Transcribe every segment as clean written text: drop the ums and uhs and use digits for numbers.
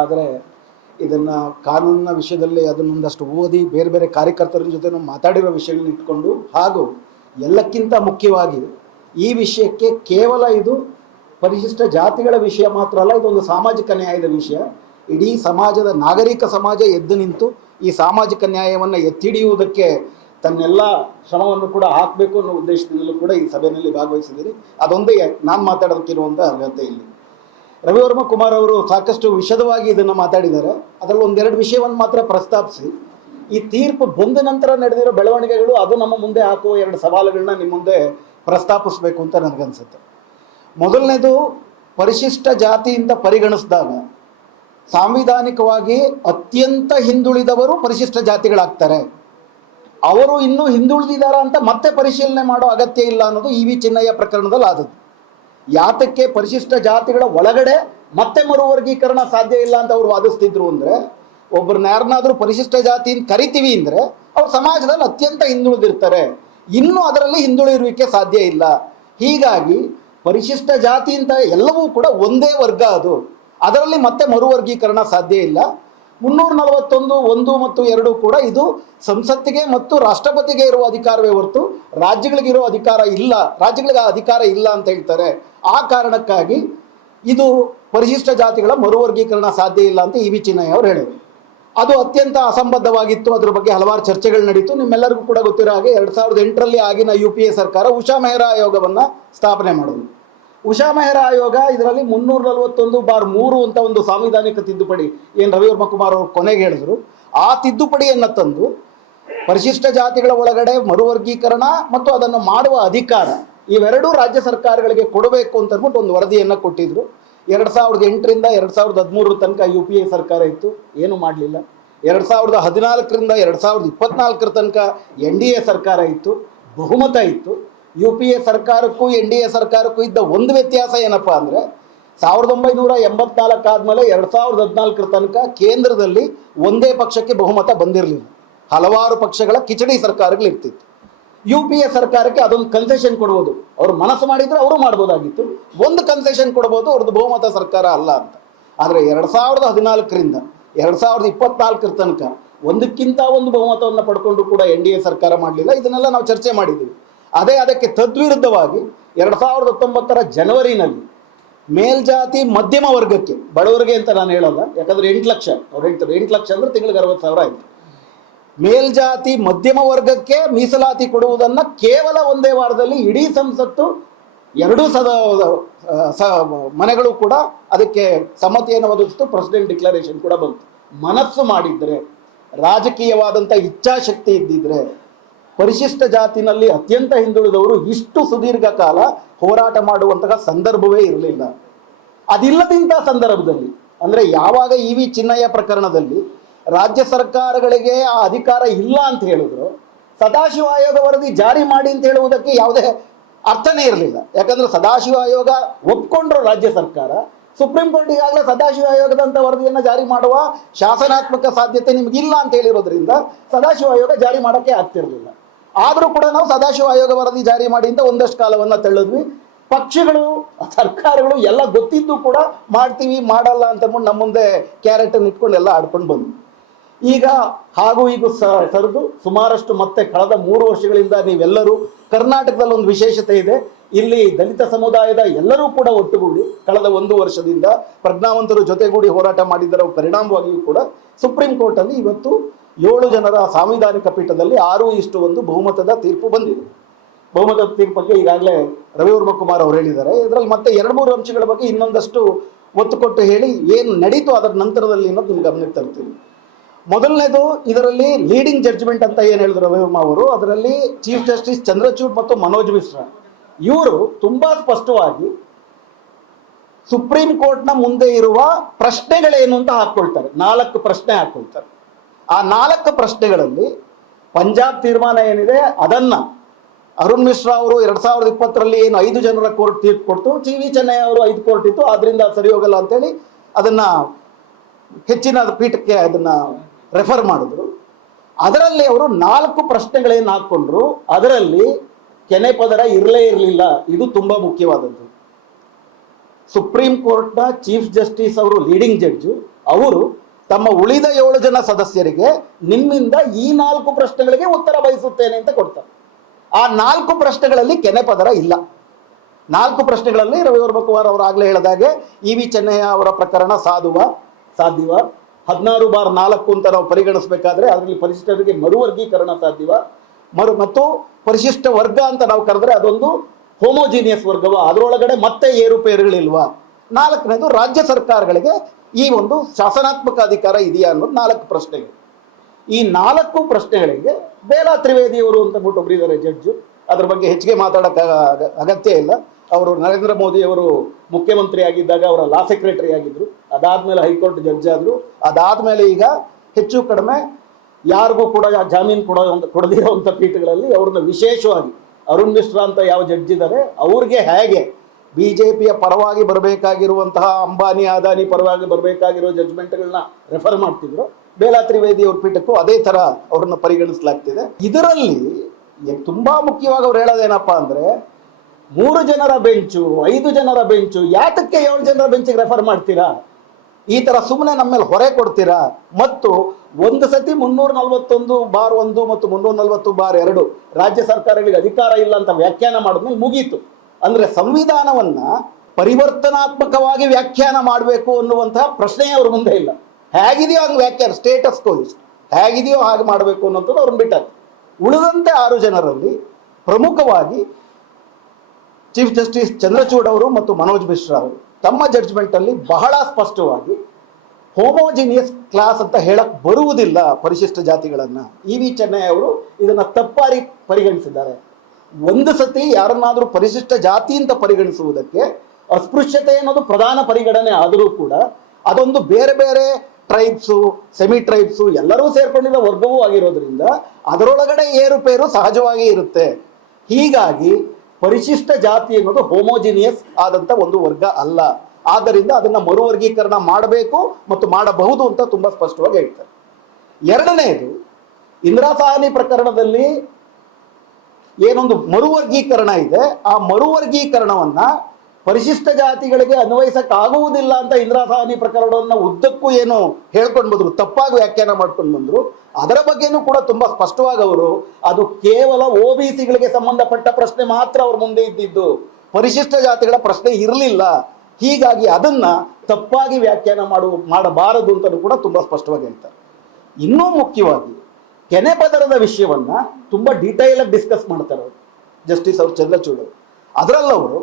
ಆದರೆ ಇದನ್ನು ಕಾನೂನಿನ ವಿಷಯದಲ್ಲಿ ಅದನ್ನೊಂದಷ್ಟು ಓದಿ ಬೇರೆ ಬೇರೆ ಕಾರ್ಯಕರ್ತರ ಜೊತೆ ಮಾತಾಡಿರೋ ವಿಷಯಗಳನ್ನ ಇಟ್ಕೊಂಡು ಹಾಗೂ ಎಲ್ಲಕ್ಕಿಂತ ಮುಖ್ಯವಾಗಿ ಈ ವಿಷಯಕ್ಕೆ ಕೇವಲ ಇದು ಪರಿಶಿಷ್ಟ ಜಾತಿಗಳ ವಿಷಯ ಮಾತ್ರ ಅಲ್ಲ, ಇದೊಂದು ಸಾಮಾಜಿಕ ನ್ಯಾಯದ ವಿಷಯ. ಇಡೀ ಸಮಾಜದ ನಾಗರಿಕ ಸಮಾಜ ಎದ್ದು ನಿಂತು ಈ ಸಾಮಾಜಿಕ ನ್ಯಾಯವನ್ನು ಎತ್ತಿ ಹಿಡಿಯುವುದಕ್ಕೆ ತನ್ನೆಲ್ಲ ಶ್ರಮವನ್ನು ಕೂಡ ಹಾಕಬೇಕು ಅನ್ನೋ ಉದ್ದೇಶದಿಂದಲೂ ಕೂಡ ಈ ಸಭೆಯಲ್ಲಿ ಭಾಗವಹಿಸಿದ್ದೀನಿ. ಅದೊಂದೇ ನಾನು ಮಾತಾಡೋದಕ್ಕಿರುವಂಥ ಅರ್ಹತೆ ಇಲ್ಲಿ. ರವಿವರ್ಮ ಕುಮಾರ್ ಅವರು ಸಾಕಷ್ಟು ವಿಶದವಾಗಿ ಇದನ್ನು ಮಾತಾಡಿದ್ದಾರೆ. ಅದರಲ್ಲಿ ಒಂದೆರಡು ವಿಷಯವನ್ನು ಮಾತ್ರ ಪ್ರಸ್ತಾಪಿಸಿ ಈ ತೀರ್ಪು ಬಂದ ನಂತರ ನಡೆದಿರೋ ಬೆಳವಣಿಗೆಗಳು ಅದು ನಮ್ಮ ಮುಂದೆ ಹಾಕುವ ಎರಡು ಸವಾಲುಗಳನ್ನ ನಿಮ್ಮ ಮುಂದೆ ಪ್ರಸ್ತಾಪಿಸಬೇಕು ಅಂತ ನನಗನ್ಸುತ್ತೆ. ಮೊದಲನೇದು, ಪರಿಶಿಷ್ಟ ಜಾತಿ ಅಂತ ಪರಿಗಣಿಸಿದಾಗ ಸಾಂವಿಧಾನಿಕವಾಗಿ ಅತ್ಯಂತ ಹಿಂದುಳಿದವರು ಪರಿಶಿಷ್ಟ ಜಾತಿಗಳಾಗ್ತಾರೆ. ಅವರು ಇನ್ನೂ ಹಿಂದುಳಿದಿದ್ದಾರಾ ಅಂತ ಮತ್ತೆ ಪರಿಶೀಲನೆ ಮಾಡೋ ಅಗತ್ಯ ಇಲ್ಲ ಅನ್ನೋದು ವಿ ಚಿನ್ನಯ್ಯ ಪ್ರಕರಣದಲ್ಲಿ ಆದದ್ದು. ಯಾತಕ್ಕೆ ಪರಿಶಿಷ್ಟ ಜಾತಿಗಳ ಒಳಗಡೆ ಮತ್ತೆ ಮರುವರ್ಗೀಕರಣ ಸಾಧ್ಯ ಇಲ್ಲ ಅಂತ ಅವ್ರು ವಾದಿಸ್ತಿದ್ರು ಅಂದರೆ, ಒಬ್ಬರನ್ನ ಯಾರನ್ನಾದರೂ ಪರಿಶಿಷ್ಟ ಜಾತಿ ಅಂತ ಕರಿತೀವಿ ಅಂದರೆ ಅವ್ರು ಸಮಾಜದಲ್ಲಿ ಅತ್ಯಂತ ಹಿಂದುಳಿದಿರ್ತಾರೆ, ಇನ್ನೂ ಅದರಲ್ಲಿ ಹಿಂದುಳಿರುವಿಕೆ ಸಾಧ್ಯ ಇಲ್ಲ. ಹೀಗಾಗಿ ಪರಿಶಿಷ್ಟ ಜಾತಿ ಅಂತ ಎಲ್ಲವೂ ಕೂಡ ಒಂದೇ ವರ್ಗ, ಅದರಲ್ಲಿ ಮತ್ತೆ ಮರುವರ್ಗೀಕರಣ ಸಾಧ್ಯ ಇಲ್ಲ. 341 1 ಮತ್ತು 2 ಕೂಡ ಇದು ಸಂಸತ್ತಿಗೆ ಮತ್ತು ರಾಷ್ಟ್ರಪತಿಗೆ ಇರುವ ಅಧಿಕಾರವೇ ಹೊರತು ರಾಜ್ಯಗಳಿಗಿರೋ ಅಧಿಕಾರ ಇಲ್ಲ, ರಾಜ್ಯಗಳಿಗೆ ಆ ಅಧಿಕಾರ ಇಲ್ಲ ಅಂತ ಹೇಳ್ತಾರೆ. ಆ ಕಾರಣಕ್ಕಾಗಿ ಇದು ಪರಿಶಿಷ್ಟ ಜಾತಿಗಳ ಮರುವರ್ಗೀಕರಣ ಸಾಧ್ಯ ಇಲ್ಲ ಅಂತ ವಿ ಚಿನ್ನಯ್ಯ ಅವರು ಹೇಳಿದರು. ಅದು ಅತ್ಯಂತ ಅಸಂಬದ್ಧವಾಗಿತ್ತು. ಅದ್ರ ಬಗ್ಗೆ ಹಲವಾರು ಚರ್ಚೆಗಳು ನಡೀತು. ನಿಮ್ಮೆಲ್ಲರಿಗೂ ಕೂಡ ಗೊತ್ತಿರೋ ಹಾಗೆ 2008ರಲ್ಲಿ ಆಗಿನ UPA ಸರ್ಕಾರ ಉಷಾ ಮೆಹ್ರಾ ಆಯೋಗವನ್ನು ಸ್ಥಾಪನೆ ಮಾಡೋದು. ಉಷಾ ಮೆಹ್ರಾ ಆಯೋಗ ಇದರಲ್ಲಿ 341/3 ಅಂತ ಒಂದು ಸಾಂವಿಧಾನಿಕ ತಿದ್ದುಪಡಿ ಏನು ರವಿವರ್ಮ ಕುಮಾರ್ ಅವರು ಕೊನೆಗೆ ಹೇಳಿದ್ರು, ಆ ತಿದ್ದುಪಡಿಯನ್ನು ತಂದು ಪರಿಶಿಷ್ಟ ಜಾತಿಗಳ ಒಳಗಡೆ ಮರುವರ್ಗೀಕರಣ ಮತ್ತು ಅದನ್ನು ಮಾಡುವ ಅಧಿಕಾರ ಇವೆರಡೂ ರಾಜ್ಯ ಸರ್ಕಾರಗಳಿಗೆ ಕೊಡಬೇಕು ಅಂತ ಅಂದ್ಬಿಟ್ಟು ಒಂದು ವರದಿಯನ್ನು ಕೊಟ್ಟಿದ್ರು. 2008ರಿಂದ 2013 ತನಕ UPA ಸರ್ಕಾರ ಇತ್ತು, ಏನೂ ಮಾಡಲಿಲ್ಲ. 2014ರಿಂದ 2024 ತನಕ NDA ಸರ್ಕಾರ ಇತ್ತು, ಬಹುಮತ ಇತ್ತು. UPA ಸರ್ಕಾರಕ್ಕೂ NDA ಸರ್ಕಾರಕ್ಕೂ ಇದ್ದ ಒಂದು ವ್ಯತ್ಯಾಸ ಏನಪ್ಪ ಅಂದರೆ, 1984 ಆದಮೇಲೆ 2014 ತನಕ ಕೇಂದ್ರದಲ್ಲಿ ಒಂದೇ ಪಕ್ಷಕ್ಕೆ ಬಹುಮತ ಬಂದಿರಲಿಲ್ಲ, ಹಲವಾರು ಪಕ್ಷಗಳ ಕಿಚಡಿ ಸರ್ಕಾರಗಳಿರ್ತಿತ್ತು. UPA ಸರ್ಕಾರಕ್ಕೆ ಅದೊಂದು ಕನ್ಸೆಷನ್ ಕೊಡ್ಬೋದು, ಅವರು ಮನಸ್ಸು ಮಾಡಿದರೆ ಅವರು ಮಾಡ್ಬೋದಾಗಿತ್ತು, ಒಂದು ಕನ್ಸೆಷನ್ ಕೊಡ್ಬೋದು, ಅವ್ರದ್ದು ಬಹುಮತ ಸರ್ಕಾರ ಅಲ್ಲ ಅಂತ. ಆದರೆ 2014ರಿಂದ 2024 ತನಕ ಒಂದಕ್ಕಿಂತ ಒಂದು ಬಹುಮತವನ್ನು ಪಡ್ಕೊಂಡು ಕೂಡ NDA ಸರ್ಕಾರ ಮಾಡಲಿಲ್ಲ. ಇದನ್ನೆಲ್ಲ ನಾವು ಚರ್ಚೆ ಮಾಡಿದ್ದೀವಿ. ಅದಕ್ಕೆ ತದ್ವಿರುದ್ಧವಾಗಿ 2019 ಜನವರಿನಲ್ಲಿ ಮೇಲ್ಜಾತಿ ಮಧ್ಯಮ ವರ್ಗಕ್ಕೆ, ಬಡವರಿಗೆ ಅಂತ ನಾನು ಹೇಳಲ್ಲ, ಯಾಕಂದರೆ 8 ಲಕ್ಷ ಅವ್ರು ಹೇಳ್ತಾರೆ, 8 ಲಕ್ಷ ಅಂದರೆ ತಿಂಗಳಿಗೆ 60,000 ಆಯಿತು. ಮೇಲ್ಜಾತಿ ಮಧ್ಯಮ ವರ್ಗಕ್ಕೆ ಮೀಸಲಾತಿ ಕೊಡುವುದನ್ನು ಕೇವಲ ಒಂದೇ ವಾರದಲ್ಲಿ ಇಡೀ ಸಂಸತ್ತು ಎರಡೂ ಮನೆಗಳು ಕೂಡ ಅದಕ್ಕೆ ಸಮ್ಮತಿಯನ್ನು ಒದಗಿಸಿತು. ಪ್ರೆಸಿಡೆಂಟ್ ಡಿಕ್ಲರೇಷನ್ ಕೂಡ ಬಂತು. ಮನಸ್ಸು ಮಾಡಿದರೆ, ರಾಜಕೀಯವಾದಂಥ ಇಚ್ಛಾಶಕ್ತಿ ಇದ್ದಿದ್ರೆ ಪರಿಶಿಷ್ಟ ಜಾತಿನಲ್ಲಿ ಅತ್ಯಂತ ಹಿಂದುಳಿದವರು ಇಷ್ಟು ಸುದೀರ್ಘ ಕಾಲ ಹೋರಾಟ ಮಾಡುವಂತಹ ಸಂದರ್ಭವೇ ಇರಲಿಲ್ಲ. ಅದಿಲ್ಲದಿಂಥ ಸಂದರ್ಭದಲ್ಲಿ ಅಂದರೆ ಯಾವಾಗ ವಿ ಚಿನ್ನಯ್ಯ ಪ್ರಕರಣದಲ್ಲಿ ರಾಜ್ಯ ಸರ್ಕಾರಗಳಿಗೆ ಆ ಅಧಿಕಾರ ಇಲ್ಲ ಅಂತ ಹೇಳಿದ್ರು, ಸದಾಶಿವ ಆಯೋಗ ವರದಿ ಜಾರಿ ಮಾಡಿ ಅಂತ ಹೇಳುವುದಕ್ಕೆ ಯಾವುದೇ ಅರ್ಥನೇ ಇರಲಿಲ್ಲ. ಯಾಕಂದರೆ ಸದಾಶಿವ ಆಯೋಗ ಒಪ್ಕೊಂಡ್ರು ರಾಜ್ಯ ಸರ್ಕಾರ, ಸುಪ್ರೀಂ ಕೋರ್ಟ್ ಈಗಾಗಲೇ ಸದಾಶಿವ ಆಯೋಗದಂಥ ವರದಿಯನ್ನು ಜಾರಿ ಮಾಡುವ ಶಾಸನಾತ್ಮಕ ಸಾಧ್ಯತೆ ನಿಮಗಿಲ್ಲ ಅಂತ ಹೇಳಿರೋದ್ರಿಂದ ಸದಾಶಿವ ಆಯೋಗ ಜಾರಿ ಮಾಡೋಕ್ಕೆ ಆಗ್ತಿರಲಿಲ್ಲ. ಆದರೂ ಕೂಡ ನಾವು ಸದಾಶಿವ ಆಯೋಗ ವರದಿ ಜಾರಿ ಮಾಡಿ ಅಂತ ಒಂದಷ್ಟು ಕಾಲವನ್ನು ತಳ್ಳಿದ್ವಿ. ಪಕ್ಷಗಳು, ಸರ್ಕಾರಗಳು ಎಲ್ಲ ಗೊತ್ತಿದ್ದು ಕೂಡ ಮಾಡ್ತೀವಿ ಮಾಡಲ್ಲ ಅಂತಂದ್ಬಿಟ್ಟು ನಮ್ಮ ಮುಂದೆ ಕ್ಯಾರೆಟನ್ನು ಇಟ್ಕೊಂಡು ಎಲ್ಲ ಆಡ್ಕೊಂಡು ಬಂದ್ವಿ. ಈಗ ಹಾಗೂ ಈಗ ಸರಿದು ಸುಮಾರಷ್ಟು ಮತ್ತೆ ಕಳೆದ 3 ವರ್ಷಗಳಿಂದ ನೀವೆಲ್ಲರೂ ಕರ್ನಾಟಕದಲ್ಲಿ ಒಂದು ವಿಶೇಷತೆ ಇದೆ. ಇಲ್ಲಿ ದಲಿತ ಸಮುದಾಯದ ಎಲ್ಲರೂ ಕೂಡ ಒಟ್ಟುಗೂಡಿ ಕಳೆದ 1 ವರ್ಷದಿಂದ ಪ್ರಜ್ಞಾವಂತರು ಜೊತೆಗೂಡಿ ಹೋರಾಟ ಮಾಡಿದ್ದರ ಪರಿಣಾಮವಾಗಿಯೂ ಕೂಡ ಸುಪ್ರೀಂ ಕೋರ್ಟಲ್ಲಿ ಇವತ್ತು 7 ಜನರ ಸಾಂವಿಧಾನಿಕ ಪೀಠದಲ್ಲಿ 6:1 ಬಹುಮತದ ತೀರ್ಪು ಬಂದಿದೆ. ಬಹುಮತದ ತೀರ್ಪಕ್ಕೆ ಈಗಾಗಲೇ ರವಿವರ್ಮ ಕುಮಾರ್ ಅವರು ಹೇಳಿದ್ದಾರೆ. ಇದರಲ್ಲಿ ಮತ್ತೆ 2-3 ಅಂಶಗಳ ಬಗ್ಗೆ ಇನ್ನೊಂದಷ್ಟು ಒತ್ತು ಕೊಟ್ಟು ಹೇಳಿ ಏನು ನಡೀತು ಅದರ ನಂತರದಲ್ಲಿ ಅನ್ನೋದು ನಿಮ್ಗೆ ಗಮನಕ್ಕೆ ತರ್ತೀವಿ. ಮೊದಲನೇದು, ಇದರಲ್ಲಿ ಲೀಡಿಂಗ್ ಜಡ್ಜ್ಮೆಂಟ್ ಅಂತ ಏನು ಹೇಳಿದ್ರು ರವಿವರ್ಮ ಅವರು, ಅದರಲ್ಲಿ ಚೀಫ್ ಜಸ್ಟಿಸ್ ಚಂದ್ರಚೂಡ್ ಮತ್ತು ಮನೋಜ್ ಮಿಶ್ರಾ ಇವರು ತುಂಬ ಸ್ಪಷ್ಟವಾಗಿ ಸುಪ್ರೀಂ ಕೋರ್ಟ್ನ ಮುಂದೆ ಇರುವ ಪ್ರಶ್ನೆಗಳೇನು ಅಂತ ಹಾಕ್ಕೊಳ್ತಾರೆ. 4 ಪ್ರಶ್ನೆ ಹಾಕ್ಕೊಳ್ತಾರೆ. ಆ 4 ಪ್ರಶ್ನೆಗಳಲ್ಲಿ ಪಂಜಾಬ್ ತೀರ್ಮಾನ ಏನಿದೆ ಅದನ್ನು ಅರುಣ್ ಮಿಶ್ರಾ ಅವರು 2020ರಲ್ಲಿ ಏನು 5 ಜನರ ಕೋರ್ಟ್ ತೀರ್ಪು ಕೊಡ್ತು, ವಿ ಚಿನ್ನಯ್ಯ ಅವರು 5 ಕೋರ್ಟ್ ಇತ್ತು, ಆದ್ರಿಂದ ಸರಿ ಹೋಗಲ್ಲ ಅಂತೇಳಿ ಅದನ್ನು ಹೆಚ್ಚಿನ ಪೀಠಕ್ಕೆ ಅದನ್ನು ರೆಫರ್ ಮಾಡಿದ್ರು. ಅದರಲ್ಲಿ ಅವರು 4 ಪ್ರಶ್ನೆಗಳೇನು ಹಾಕ್ಕೊಂಡ್ರು, ಅದರಲ್ಲಿ ಕೆನೆ ಪದರ ಇರಲೇ ಇರಲಿಲ್ಲ. ಇದು ತುಂಬ ಮುಖ್ಯವಾದದ್ದು. ಸುಪ್ರೀಂ ಕೋರ್ಟ್ನ ಚೀಫ್ ಜಸ್ಟಿಸ್ ಅವರು ಲೀಡಿಂಗ್ ಜಡ್ಜು, ಅವರು ತಮ್ಮ ಉಳಿದ 7 ಜನ ಸದಸ್ಯರಿಗೆ ನಿಮ್ಮಿಂದ ಈ 4 ಪ್ರಶ್ನೆಗಳಿಗೆ ಉತ್ತರ ಬಯಸುತ್ತೇನೆ ಅಂತ ಕೊಡ್ತಾರೆ. ಆ 4 ಪ್ರಶ್ನೆಗಳಲ್ಲಿ ಕೆನೆ ಪದರ ಇಲ್ಲ. 4 ಪ್ರಶ್ನೆಗಳಲ್ಲಿ ರವಿವರ್ಮ ಕುಮಾರ್ ಅವರು ಆಗ್ಲೇ ಹೇಳಿದಾಗೆ ಇ ವಿ ಚೆನ್ನಯ್ಯ ಅವರ ಪ್ರಕರಣ ಸಾಧ್ಯವ 16/4 ಅಂತ ನಾವು ಪರಿಗಣಿಸಬೇಕಾದ್ರೆ ಅದರಲ್ಲಿ ಪರಿಶಿಷ್ಟರಿಗೆ ಮರುವರ್ಗೀಕರಣ ಸಾಧ್ಯವ, ಮತ್ತು ಪರಿಶಿಷ್ಟ ವರ್ಗ ಅಂತ ನಾವು ಕರೆದ್ರೆ ಅದೊಂದು ಹೋಮೋಜಿನಿಯಸ್ ವರ್ಗವ, ಅದರೊಳಗಡೆ ಮತ್ತೆ ಏರುಪೇರುಗಳಿಲ್ವಾ, 4ನೇದು ರಾಜ್ಯ ಸರ್ಕಾರಗಳಿಗೆ ಈ ಒಂದು ಶಾಸನಾತ್ಮಕ ಅಧಿಕಾರ ಇದೆಯಾ ಅನ್ನೋದು 4 ಪ್ರಶ್ನೆಗಳು. ಈ 4 ಪ್ರಶ್ನೆಗಳಿಗೆ ಬೇಲಾ ತ್ರಿವೇದಿಯವರು ಅಂತ ಬಿಟ್ಟು ಒಬ್ರು ಇದ್ದಾರೆ ಜಡ್ಜು, ಅದ್ರ ಬಗ್ಗೆ ಹೆಚ್ಚಿಗೆ ಮಾತಾಡೋಕ್ಕೆ ಅಗತ್ಯ ಇಲ್ಲ. ಅವರು ನರೇಂದ್ರ ಮೋದಿ ಅವರು ಮುಖ್ಯಮಂತ್ರಿ ಆಗಿದ್ದಾಗ ಅವರ ಲಾ ಸೆಕ್ರೆಟರಿ ಆಗಿದ್ರು, ಅದಾದ್ಮೇಲೆ ಹೈಕೋರ್ಟ್ ಜಡ್ಜ್ ಆದ್ರು, ಅದಾದ್ಮೇಲೆ ಈಗ ಹೆಚ್ಚು ಕಡಿಮೆ ಯಾರಿಗೂ ಕೂಡ ಜಾಮೀನು ಕೊಡದಿರುವಂಥ ಪೀಠಗಳಲ್ಲಿ ಅವ್ರನ್ನ ವಿಶೇಷವಾಗಿ ಅರುಣ್ ಮಿಶ್ರಾ ಅಂತ ಯಾವ ಜಡ್ಜ್ ಇದ್ದಾರೆ ಅವ್ರಿಗೆ ಹೇಗೆ ಬಿಜೆಪಿಯ ಪರವಾಗಿ ಬರಬೇಕಾಗಿರುವಂತಹ ಅಂಬಾನಿ ಅದಾನಿ ಪರವಾಗಿ ಬರಬೇಕಾಗಿರೋ ಜಡ್ಜ್ಮೆಂಟ್ಗಳನ್ನ ರೆಫರ್ ಮಾಡ್ತಿದ್ರು, ಬೇಲಾ ತ್ರಿವೇದಿ ಅವ್ರ ಪೀಠಕ್ಕೂ ಅದೇ ತರ ಅವ್ರನ್ನ ಪರಿಗಣಿಸಲಾಗ್ತಿದೆ. ಇದರಲ್ಲಿ ತುಂಬಾ ಮುಖ್ಯವಾಗಿ ಅವ್ರು ಹೇಳೋದೇನಪ್ಪಾ ಅಂದ್ರೆ 3 ಜನರ ಬೆಂಚು 5 ಜನರ ಬೆಂಚು ಯಾತಕ್ಕೆ 7 ಜನರ ಬೆಂಚಿಗೆ ರೆಫರ್ ಮಾಡ್ತೀರಾ, ಈ ತರ ಸುಮ್ಮನೆ ನಮ್ಮ ಮೇಲೆ ಹೊರೆ ಕೊಡ್ತೀರಾ, ಮತ್ತು ಒಂದು ಸತಿ 341(1) ಮತ್ತು 340(2) ರಾಜ್ಯ ಸರ್ಕಾರಗಳಿಗೆ ಅಧಿಕಾರ ಇಲ್ಲ ಅಂತ ವ್ಯಾಖ್ಯಾನ ಮಾಡಿದ್ಮೇಲೆ ಮುಗೀತು. ಅಂದ್ರೆ ಸಂವಿಧಾನವನ್ನ ಪರಿವರ್ತನಾತ್ಮಕವಾಗಿ ವ್ಯಾಖ್ಯಾನ ಮಾಡಬೇಕು ಅನ್ನುವಂತಹ ಪ್ರಶ್ನೆಯೇ ಅವ್ರ ಮುಂದೆ ಇಲ್ಲ. ಹೇಗಿದೆಯೋ ಹಂಗೆ ವ್ಯಾಖ್ಯಾನ, ಸ್ಟೇಟಸ್ ಕೋಸ್ ಹೇಗಿದೆಯೋ ಹಾಗೆ ಮಾಡಬೇಕು ಅನ್ನೋಂಥದ್ದು ಅವ್ರನ್ನ ಬಿಟ್ಟಾರೆ. ಉಳಿದಂತೆ 6 ಜನರಲ್ಲಿ ಪ್ರಮುಖವಾಗಿ ಚೀಫ್ ಜಸ್ಟಿಸ್ ಚಂದ್ರಚೂಡ್ ಅವರು ಮತ್ತು ಮನೋಜ್ ಮಿಶ್ರಾ ಅವರು ತಮ್ಮ ಜಡ್ಜ್ಮೆಂಟ್ ಅಲ್ಲಿ ಬಹಳ ಸ್ಪಷ್ಟವಾಗಿ ಹೋಮೋಜಿನಿಯಸ್ ಕ್ಲಾಸ್ ಅಂತ ಹೇಳಕ್ ಬರುವುದಿಲ್ಲ ಪರಿಶಿಷ್ಟ ಜಾತಿಗಳನ್ನ. ಇ ವಿ ಚೆನ್ನಯ್ಯ ಅವರು ಇದನ್ನ ತಪ್ಪಾಗಿ ಪರಿಗಣಿಸಿದ್ದಾರೆ. ಒಂದು ಸತಿ ಯಾರನ್ನಾದ್ರೂ ಪರಿಶಿಷ್ಟ ಜಾತಿ ಅಂತ ಪರಿಗಣಿಸುವುದಕ್ಕೆ ಅಸ್ಪೃಶ್ಯತೆ ಅನ್ನೋದು ಪ್ರಧಾನ ಪರಿಗಣನೆ ಆದರೂ ಕೂಡ ಅದೊಂದು ಬೇರೆ ಬೇರೆ ಟ್ರೈಬ್ಸು, ಸೆಮಿ ಟ್ರೈಬ್ಸು ಎಲ್ಲರೂ ಸೇರ್ಕೊಂಡಿದ್ದ ವರ್ಗವೂ ಆಗಿರೋದ್ರಿಂದ ಅದರೊಳಗಡೆ ಏರುಪೇರು ಸಹಜವಾಗಿ ಇರುತ್ತೆ. ಹೀಗಾಗಿ ಪರಿಶಿಷ್ಟ ಜಾತಿ ಅನ್ನೋದು ಹೋಮೋಜಿನಿಯಸ್ ಆದಂತ ಒಂದು ವರ್ಗ ಅಲ್ಲ. ಆದ್ದರಿಂದ ಅದನ್ನ ಮರುವರ್ಗೀಕರಣ ಮಾಡಬೇಕು ಮತ್ತು ಮಾಡಬಹುದು ಅಂತ ತುಂಬಾ ಸ್ಪಷ್ಟವಾಗಿ ಹೇಳ್ತಾರೆ. ಎರಡನೆಯದು, ಇಂದಿರಾ ಸಾಹ್ನಿ ಪ್ರಕರಣದಲ್ಲಿ ಏನೊಂದು ಮರುವರ್ಗೀಕರಣ ಇದೆ, ಆ ಮರುವರ್ಗೀಕರಣವನ್ನ ಪರಿಶಿಷ್ಟ ಜಾತಿಗಳಿಗೆ ಅನ್ವಯಿಸಕ್ಕಾಗುವುದಿಲ್ಲ ಅಂತ ಇಂದಿರಾ ಸಾಹ್ನಿ ಪ್ರಕರಣವನ್ನ ಉದ್ದಕ್ಕೂ ಏನು ಹೇಳ್ಕೊಂಡು ಬಂದ್ರು, ತಪ್ಪಾಗಿ ವ್ಯಾಖ್ಯಾನ ಮಾಡ್ಕೊಂಡು ಬಂದ್ರು. ಅದರ ಬಗ್ಗೆನೂ ಕೂಡ ತುಂಬಾ ಸ್ಪಷ್ಟವಾಗಿ ಅವರು ಅದು ಕೇವಲ OBCಗಳಿಗೆ ಸಂಬಂಧಪಟ್ಟ ಪ್ರಶ್ನೆ ಮಾತ್ರ ಅವ್ರ ಮುಂದೆ ಇದ್ದಿದ್ದು, ಪರಿಶಿಷ್ಟ ಜಾತಿಗಳ ಪ್ರಶ್ನೆ ಇರಲಿಲ್ಲ. ಹೀಗಾಗಿ ಅದನ್ನ ತಪ್ಪಾಗಿ ವ್ಯಾಖ್ಯಾನ ಮಾಡಬಾರದು ಅಂತಲೂ ಕೂಡ ತುಂಬಾ ಸ್ಪಷ್ಟವಾಗಿ ಹೇಳ್ತಾರೆ. ಇನ್ನೂ ಮುಖ್ಯವಾಗಿ ಕೆನೆ ಪದರದ ವಿಷಯವನ್ನ ತುಂಬಾ ಡೀಟೈಲ್ ಆಗಿ ಡಿಸ್ಕಸ್ ಮಾಡ್ತಾರೆ ಅವರು ಜಸ್ಟಿಸ್ ಅವರು ಚಂದ್ರಚೂಡ್ ಅವರು. ಅದರಲ್ಲವರು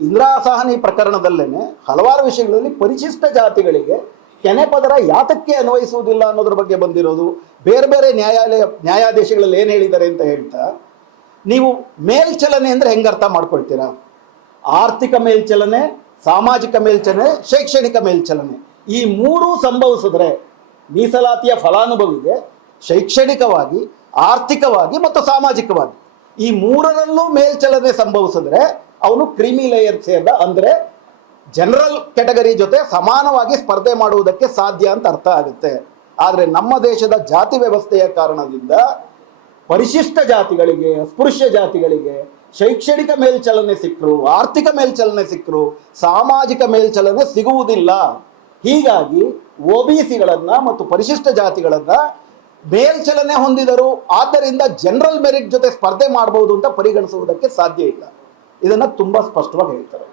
ಇಂದಿರಾ ಸಾಹ್ನಿ ಪ್ರಕರಣದಲ್ಲೇನೆ ಹಲವಾರು ವಿಷಯಗಳಲ್ಲಿ ಪರಿಶಿಷ್ಟ ಜಾತಿಗಳಿಗೆ ಕೆನೆ ಪದರ ಯಾತಕ್ಕೆ ಅನ್ವಯಿಸುವುದಿಲ್ಲ ಅನ್ನೋದ್ರ ಬಗ್ಗೆ ಬಂದಿರೋದು, ಬೇರೆ ಬೇರೆ ನ್ಯಾಯಾಧೀಶಗಳಲ್ಲಿ ಏನು ಹೇಳಿದ್ದಾರೆ ಅಂತ ಹೇಳ್ತಾ, ನೀವು ಮೇಲ್ಚಲನೆ ಅಂದ್ರೆ ಹೆಂಗೆ ಅರ್ಥ ಮಾಡ್ಕೊಳ್ತೀರಾ? ಆರ್ಥಿಕ ಮೇಲ್ಚಲನೆ, ಸಾಮಾಜಿಕ ಮೇಲ್ಚಲನೆ, ಶೈಕ್ಷಣಿಕ ಮೇಲ್ಚಲನೆ, ಈ 3 ಸಂಭವಿಸಿದ್ರೆ ಮೀಸಲಾತಿಯ ಫಲಾನುಭವಿಗೆ ಶೈಕ್ಷಣಿಕವಾಗಿ, ಆರ್ಥಿಕವಾಗಿ ಮತ್ತು ಸಾಮಾಜಿಕವಾಗಿ ಈ 3ರಲ್ಲೂ ಮೇಲ್ಚಲನೆ ಸಂಭವಿಸಿದ್ರೆ ಅವನು ಕ್ರೀಮಿ ಲೇಯರ್ ಸೇರಿದ, ಅಂದ್ರೆ ಜನರಲ್ ಕ್ಯಾಟಗರಿ ಜೊತೆ ಸಮಾನವಾಗಿ ಸ್ಪರ್ಧೆ ಮಾಡುವುದಕ್ಕೆ ಸಾಧ್ಯ ಅಂತ ಅರ್ಥ ಆಗುತ್ತೆ. ಆದರೆ ನಮ್ಮ ದೇಶದ ಜಾತಿ ವ್ಯವಸ್ಥೆಯ ಕಾರಣದಿಂದ ಪರಿಶಿಷ್ಟ ಜಾತಿಗಳಿಗೆ, ಅಸ್ಪೃಶ್ಯ ಜಾತಿಗಳಿಗೆ ಶೈಕ್ಷಣಿಕ ಮೇಲ್ಚಲನೆ ಸಿಕ್ಕರು, ಆರ್ಥಿಕ ಮೇಲ್ಚಲನೆ ಸಿಕ್ಕರು, ಸಾಮಾಜಿಕ ಮೇಲ್ಚಲನೆ ಸಿಗುವುದಿಲ್ಲ. ಹೀಗಾಗಿ OBCಗಳನ್ನ ಮತ್ತು ಪರಿಶಿಷ್ಟ ಜಾತಿಗಳನ್ನ ಮೇಲ್ಚಲನೆ ಹೊಂದಿದರು, ಆದ್ದರಿಂದ ಜನರಲ್ ಮೆರಿಟ್ ಜೊತೆ ಸ್ಪರ್ಧೆ ಮಾಡಬಹುದು ಅಂತ ಪರಿಗಣಿಸುವುದಕ್ಕೆ ಸಾಧ್ಯ ಇಲ್ಲ. ಇದನ್ನ ತುಂಬಾ ಸ್ಪಷ್ಟವಾಗಿ ಹೇಳ್ತಾರೆ.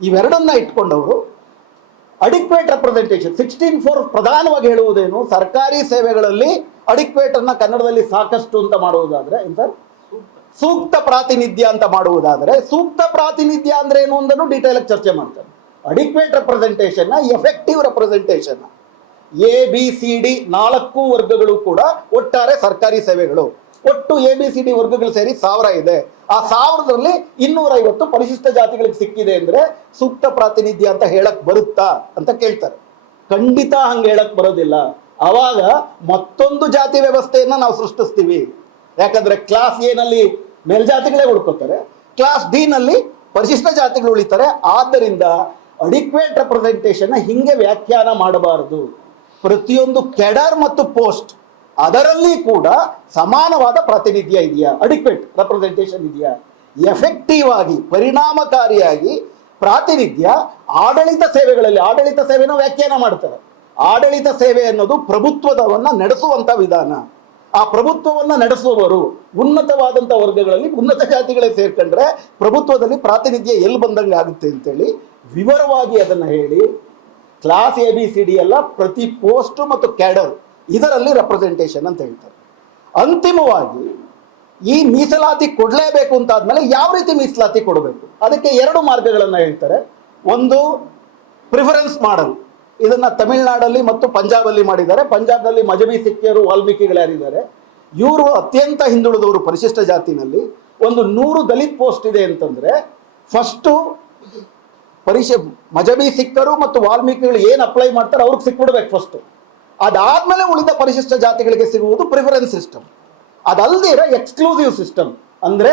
ಇವೆರಡನ್ನ ಇಟ್ಕೊಂಡವರು ಅಡಿಕ್ವೇಟ್ ರೆಪ್ರೆಸೆಂಟೇಷನ್ 16(4) ಪ್ರಧಾನವಾಗಿ ಹೇಳುವುದೇನು, ಸರ್ಕಾರಿ ಸೇವೆಗಳಲ್ಲಿ ಅಡಿಕ್ವೇಟ್ ಅನ್ನ ಕನ್ನಡದಲ್ಲಿ ಸಾಕಷ್ಟು ಅಂತ ಮಾಡುವುದಾದ್ರೆ, ಸೂಕ್ತ ಪ್ರಾತಿನಿಧ್ಯ ಅಂತ ಮಾಡುವುದಾದ್ರೆ, ಸೂಕ್ತ ಪ್ರಾತಿನಿಧ್ಯ ಅಂದ್ರೆ ಏನು ಅಂದನ್ನು ಡೀಟೇಲ್ ಆಗಿ ಚರ್ಚೆ ಮಾಡ್ತಾರೆ. Adequate representation effective representation, ABCD 4 ವರ್ಗಗಳು ಕೂಡ ಒಟ್ಟಾರೆ ಸರ್ಕಾರಿ ಸೇವೆಗಳು, ಒಟ್ಟು ABCD ವರ್ಗಗಳು ಸೇರಿ 1000 ಇದೆ. ಆ 1000ರಲ್ಲಿ 250 ಪರಿಶಿಷ್ಟ ಜಾತಿಗಳಿಗೆ ಸಿಕ್ಕಿದೆ ಅಂದ್ರೆ ಸೂಕ್ತ ಪ್ರಾತಿನಿಧ್ಯ ಅಂತ ಹೇಳಕ್ ಬರುತ್ತಾ ಅಂತ ಕೇಳ್ತಾರೆ. ಖಂಡಿತ ಹಂಗೆ ಹೇಳಕ್ ಬರೋದಿಲ್ಲ. ಅವಾಗ ಮತ್ತೊಂದು ಜಾತಿ ವ್ಯವಸ್ಥೆಯನ್ನ ನಾವು ಸೃಷ್ಟಿಸ್ತೀವಿ. ಯಾಕಂದ್ರೆ ಕ್ಲಾಸ್ A ನಲ್ಲಿ ಮೇಲ್ಜಾತಿಗಳೇ ಉಳ್ಕೋತಾರೆ, ಕ್ಲಾಸ್ D ನಲ್ಲಿ ಪರಿಶಿಷ್ಟ ಜಾತಿಗಳು ಉಳಿತಾರೆ. ಆದ್ದರಿಂದ ಅಡಿಕ್ವೇಟ್ ರೆಪ್ರೆಸೆಂಟೇಷನ್ ಹಿಂಗೆ ವ್ಯಾಖ್ಯಾನ ಮಾಡಬಾರದು. ಪ್ರತಿಯೊಂದು ಕೆಡರ್ ಮತ್ತು ಪೋಸ್ಟ್ ಅದರಲ್ಲಿ ಕೂಡ ಸಮಾನವಾದ ಪ್ರಾತಿನಿಧ್ಯ ಇದೆಯಾ, ಅಡಿಕ್ವೇಟ್ ರೆಪ್ರೆಸೆಂಟೇಷನ್ ಇದೆಯಾ, ಎಫೆಕ್ಟಿವ್ ಆಗಿ ಪರಿಣಾಮಕಾರಿಯಾಗಿ ಪ್ರಾತಿನಿಧ್ಯ ಆಡಳಿತ ಸೇವೆಗಳಲ್ಲಿ, ಆಡಳಿತ ಸೇವೆನ ವ್ಯಾಖ್ಯಾನ ಮಾಡ್ತಾರೆ. ಆಡಳಿತ ಸೇವೆ ಅನ್ನೋದು ಪ್ರಭುತ್ವದವನ್ನ ನಡೆಸುವಂತ ವಿಧಾನ. ಆ ಪ್ರಭುತ್ವವನ್ನ ನಡೆಸುವವರು ಉನ್ನತವಾದಂಥ ವರ್ಗಗಳಲ್ಲಿ ಉನ್ನತ ಜಾತಿಗಳೇ ಸೇರ್ಕೊಂಡ್ರೆ ಪ್ರಭುತ್ವದಲ್ಲಿ ಪ್ರಾತಿನಿಧ್ಯ ಎಲ್ಲಿ ಬಂದಂಗೆ ಆಗುತ್ತೆ ಅಂತೇಳಿ ವಿವರವಾಗಿ ಅದನ್ನು ಹೇಳಿ, ಕ್ಲಾಸ್ ABCD ಎಲ್ಲ ಪ್ರತಿ ಪೋಸ್ಟ್ ಮತ್ತು ಕ್ಯಾಡರ್ ಇದರಲ್ಲಿ ರೆಪ್ರೆಸೆಂಟೇಷನ್ ಅಂತ ಹೇಳ್ತಾರೆ. ಅಂತಿಮವಾಗಿ ಈ ಮೀಸಲಾತಿ ಕೊಡಲೇಬೇಕು ಅಂತ ಆದ್ಮೇಲೆ ಯಾವ ರೀತಿ ಮೀಸಲಾತಿ ಕೊಡಬೇಕು, ಅದಕ್ಕೆ ಎರಡು ಮಾರ್ಗಗಳನ್ನು ಹೇಳ್ತಾರೆ. ಒಂದು ಪ್ರಿಫರೆನ್ಸ್ ಮಾಡಲ್, ಇದನ್ನ ತಮಿಳುನಾಡಲ್ಲಿ ಮತ್ತು ಪಂಜಾಬಲ್ಲಿ ಮಾಡಿದ್ದಾರೆ. ಪಂಜಾಬ್ನಲ್ಲಿ ಮಜಬಿ ಸಿಖ್ಯರು ವಾಲ್ಮೀಕಿಗಳು ಯಾರಿದ್ದಾರೆ ಇವರು ಅತ್ಯಂತ ಹಿಂದುಳಿದವರು ಪರಿಶಿಷ್ಟ ಜಾತಿನಲ್ಲಿ. ಒಂದು 100 ದಲಿತ್ ಪೋಸ್ಟ್ ಇದೆ ಅಂತಂದ್ರೆ ಫಸ್ಟು ಮಜಬಿ ಸಿಖ್ಖರು ಮತ್ತು ವಾಲ್ಮೀಕಿಗಳು ಏನು ಅಪ್ಲೈ ಮಾಡ್ತಾರೆ ಅವ್ರಿಗೆ ಸಿಕ್ಬಿಡ್ಬೇಕು ಫಸ್ಟ್. ಅದಾದ್ಮೇಲೆ ಉಳಿದ ಪರಿಶಿಷ್ಟ ಜಾತಿಗಳಿಗೆ ಸಿಗುವುದು ಪ್ರಿಫರೆನ್ಸ್ ಸಿಸ್ಟಮ್. ಅದಲ್ದಿರ ಎಕ್ಸ್ಕ್ಲೂಸಿವ್ ಸಿಸ್ಟಮ್, ಅಂದ್ರೆ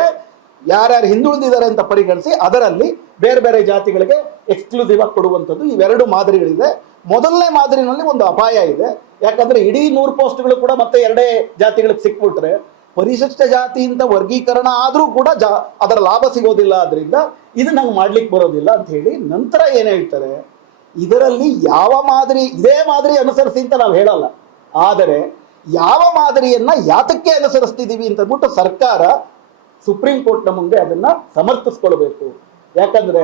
ಯಾರ್ಯಾರು ಹಿಂದುಳಿದಿದ್ದಾರೆ ಅಂತ ಪರಿಗಣಿಸಿ ಅದರಲ್ಲಿ ಬೇರೆ ಬೇರೆ ಜಾತಿಗಳಿಗೆ ಎಕ್ಸ್ಕ್ಲೂಸಿವ್ ಆಗಿ ಕೊಡುವಂಥದ್ದು. ಇವೆರಡು ಮಾದರಿಗಳಿದೆ. ಮೊದಲನೇ ಮಾದರಿನಲ್ಲಿ ಒಂದು ಅಪಾಯ ಇದೆ. ಯಾಕಂದ್ರೆ ಇಡೀ 100 ಪೋಸ್ಟ್ಗಳು ಕೂಡ ಮತ್ತೆ ಎರಡೇ ಜಾತಿಗಳಿಗೆ ಸಿಕ್ಬಿಟ್ರೆ ಪರಿಶಿಷ್ಟ ಜಾತಿ ಅಂತ ವರ್ಗೀಕರಣ ಆದ್ರೂ ಕೂಡ ಅದರ ಲಾಭ ಸಿಗೋದಿಲ್ಲ. ಆದ್ರಿಂದ ಇದು ನಂಗೆ ಮಾಡ್ಲಿಕ್ಕೆ ಬರೋದಿಲ್ಲ ಅಂತ ಹೇಳಿ ನಂತರ ಏನ್ ಹೇಳ್ತಾರೆ, ಇದರಲ್ಲಿ ಯಾವ ಮಾದರಿ ಇದೇ ಮಾದರಿ ಅನುಸರಿಸಿ ಅಂತ ನಾವು ಹೇಳಲ್ಲ, ಆದರೆ ಯಾವ ಮಾದರಿಯನ್ನ ಯಾತಕ್ಕೆ ಅನುಸರಿಸ್ತಿದೀವಿ ಅಂತ ಅಂದ್ಬಿಟ್ಟು ಸರ್ಕಾರ ಸುಪ್ರೀಂ ಕೋರ್ಟ್ನ ಮುಂದೆ ಅದನ್ನ ಸಮರ್ಥಿಸ್ಕೊಳ್ಬೇಕು. ಯಾಕಂದ್ರೆ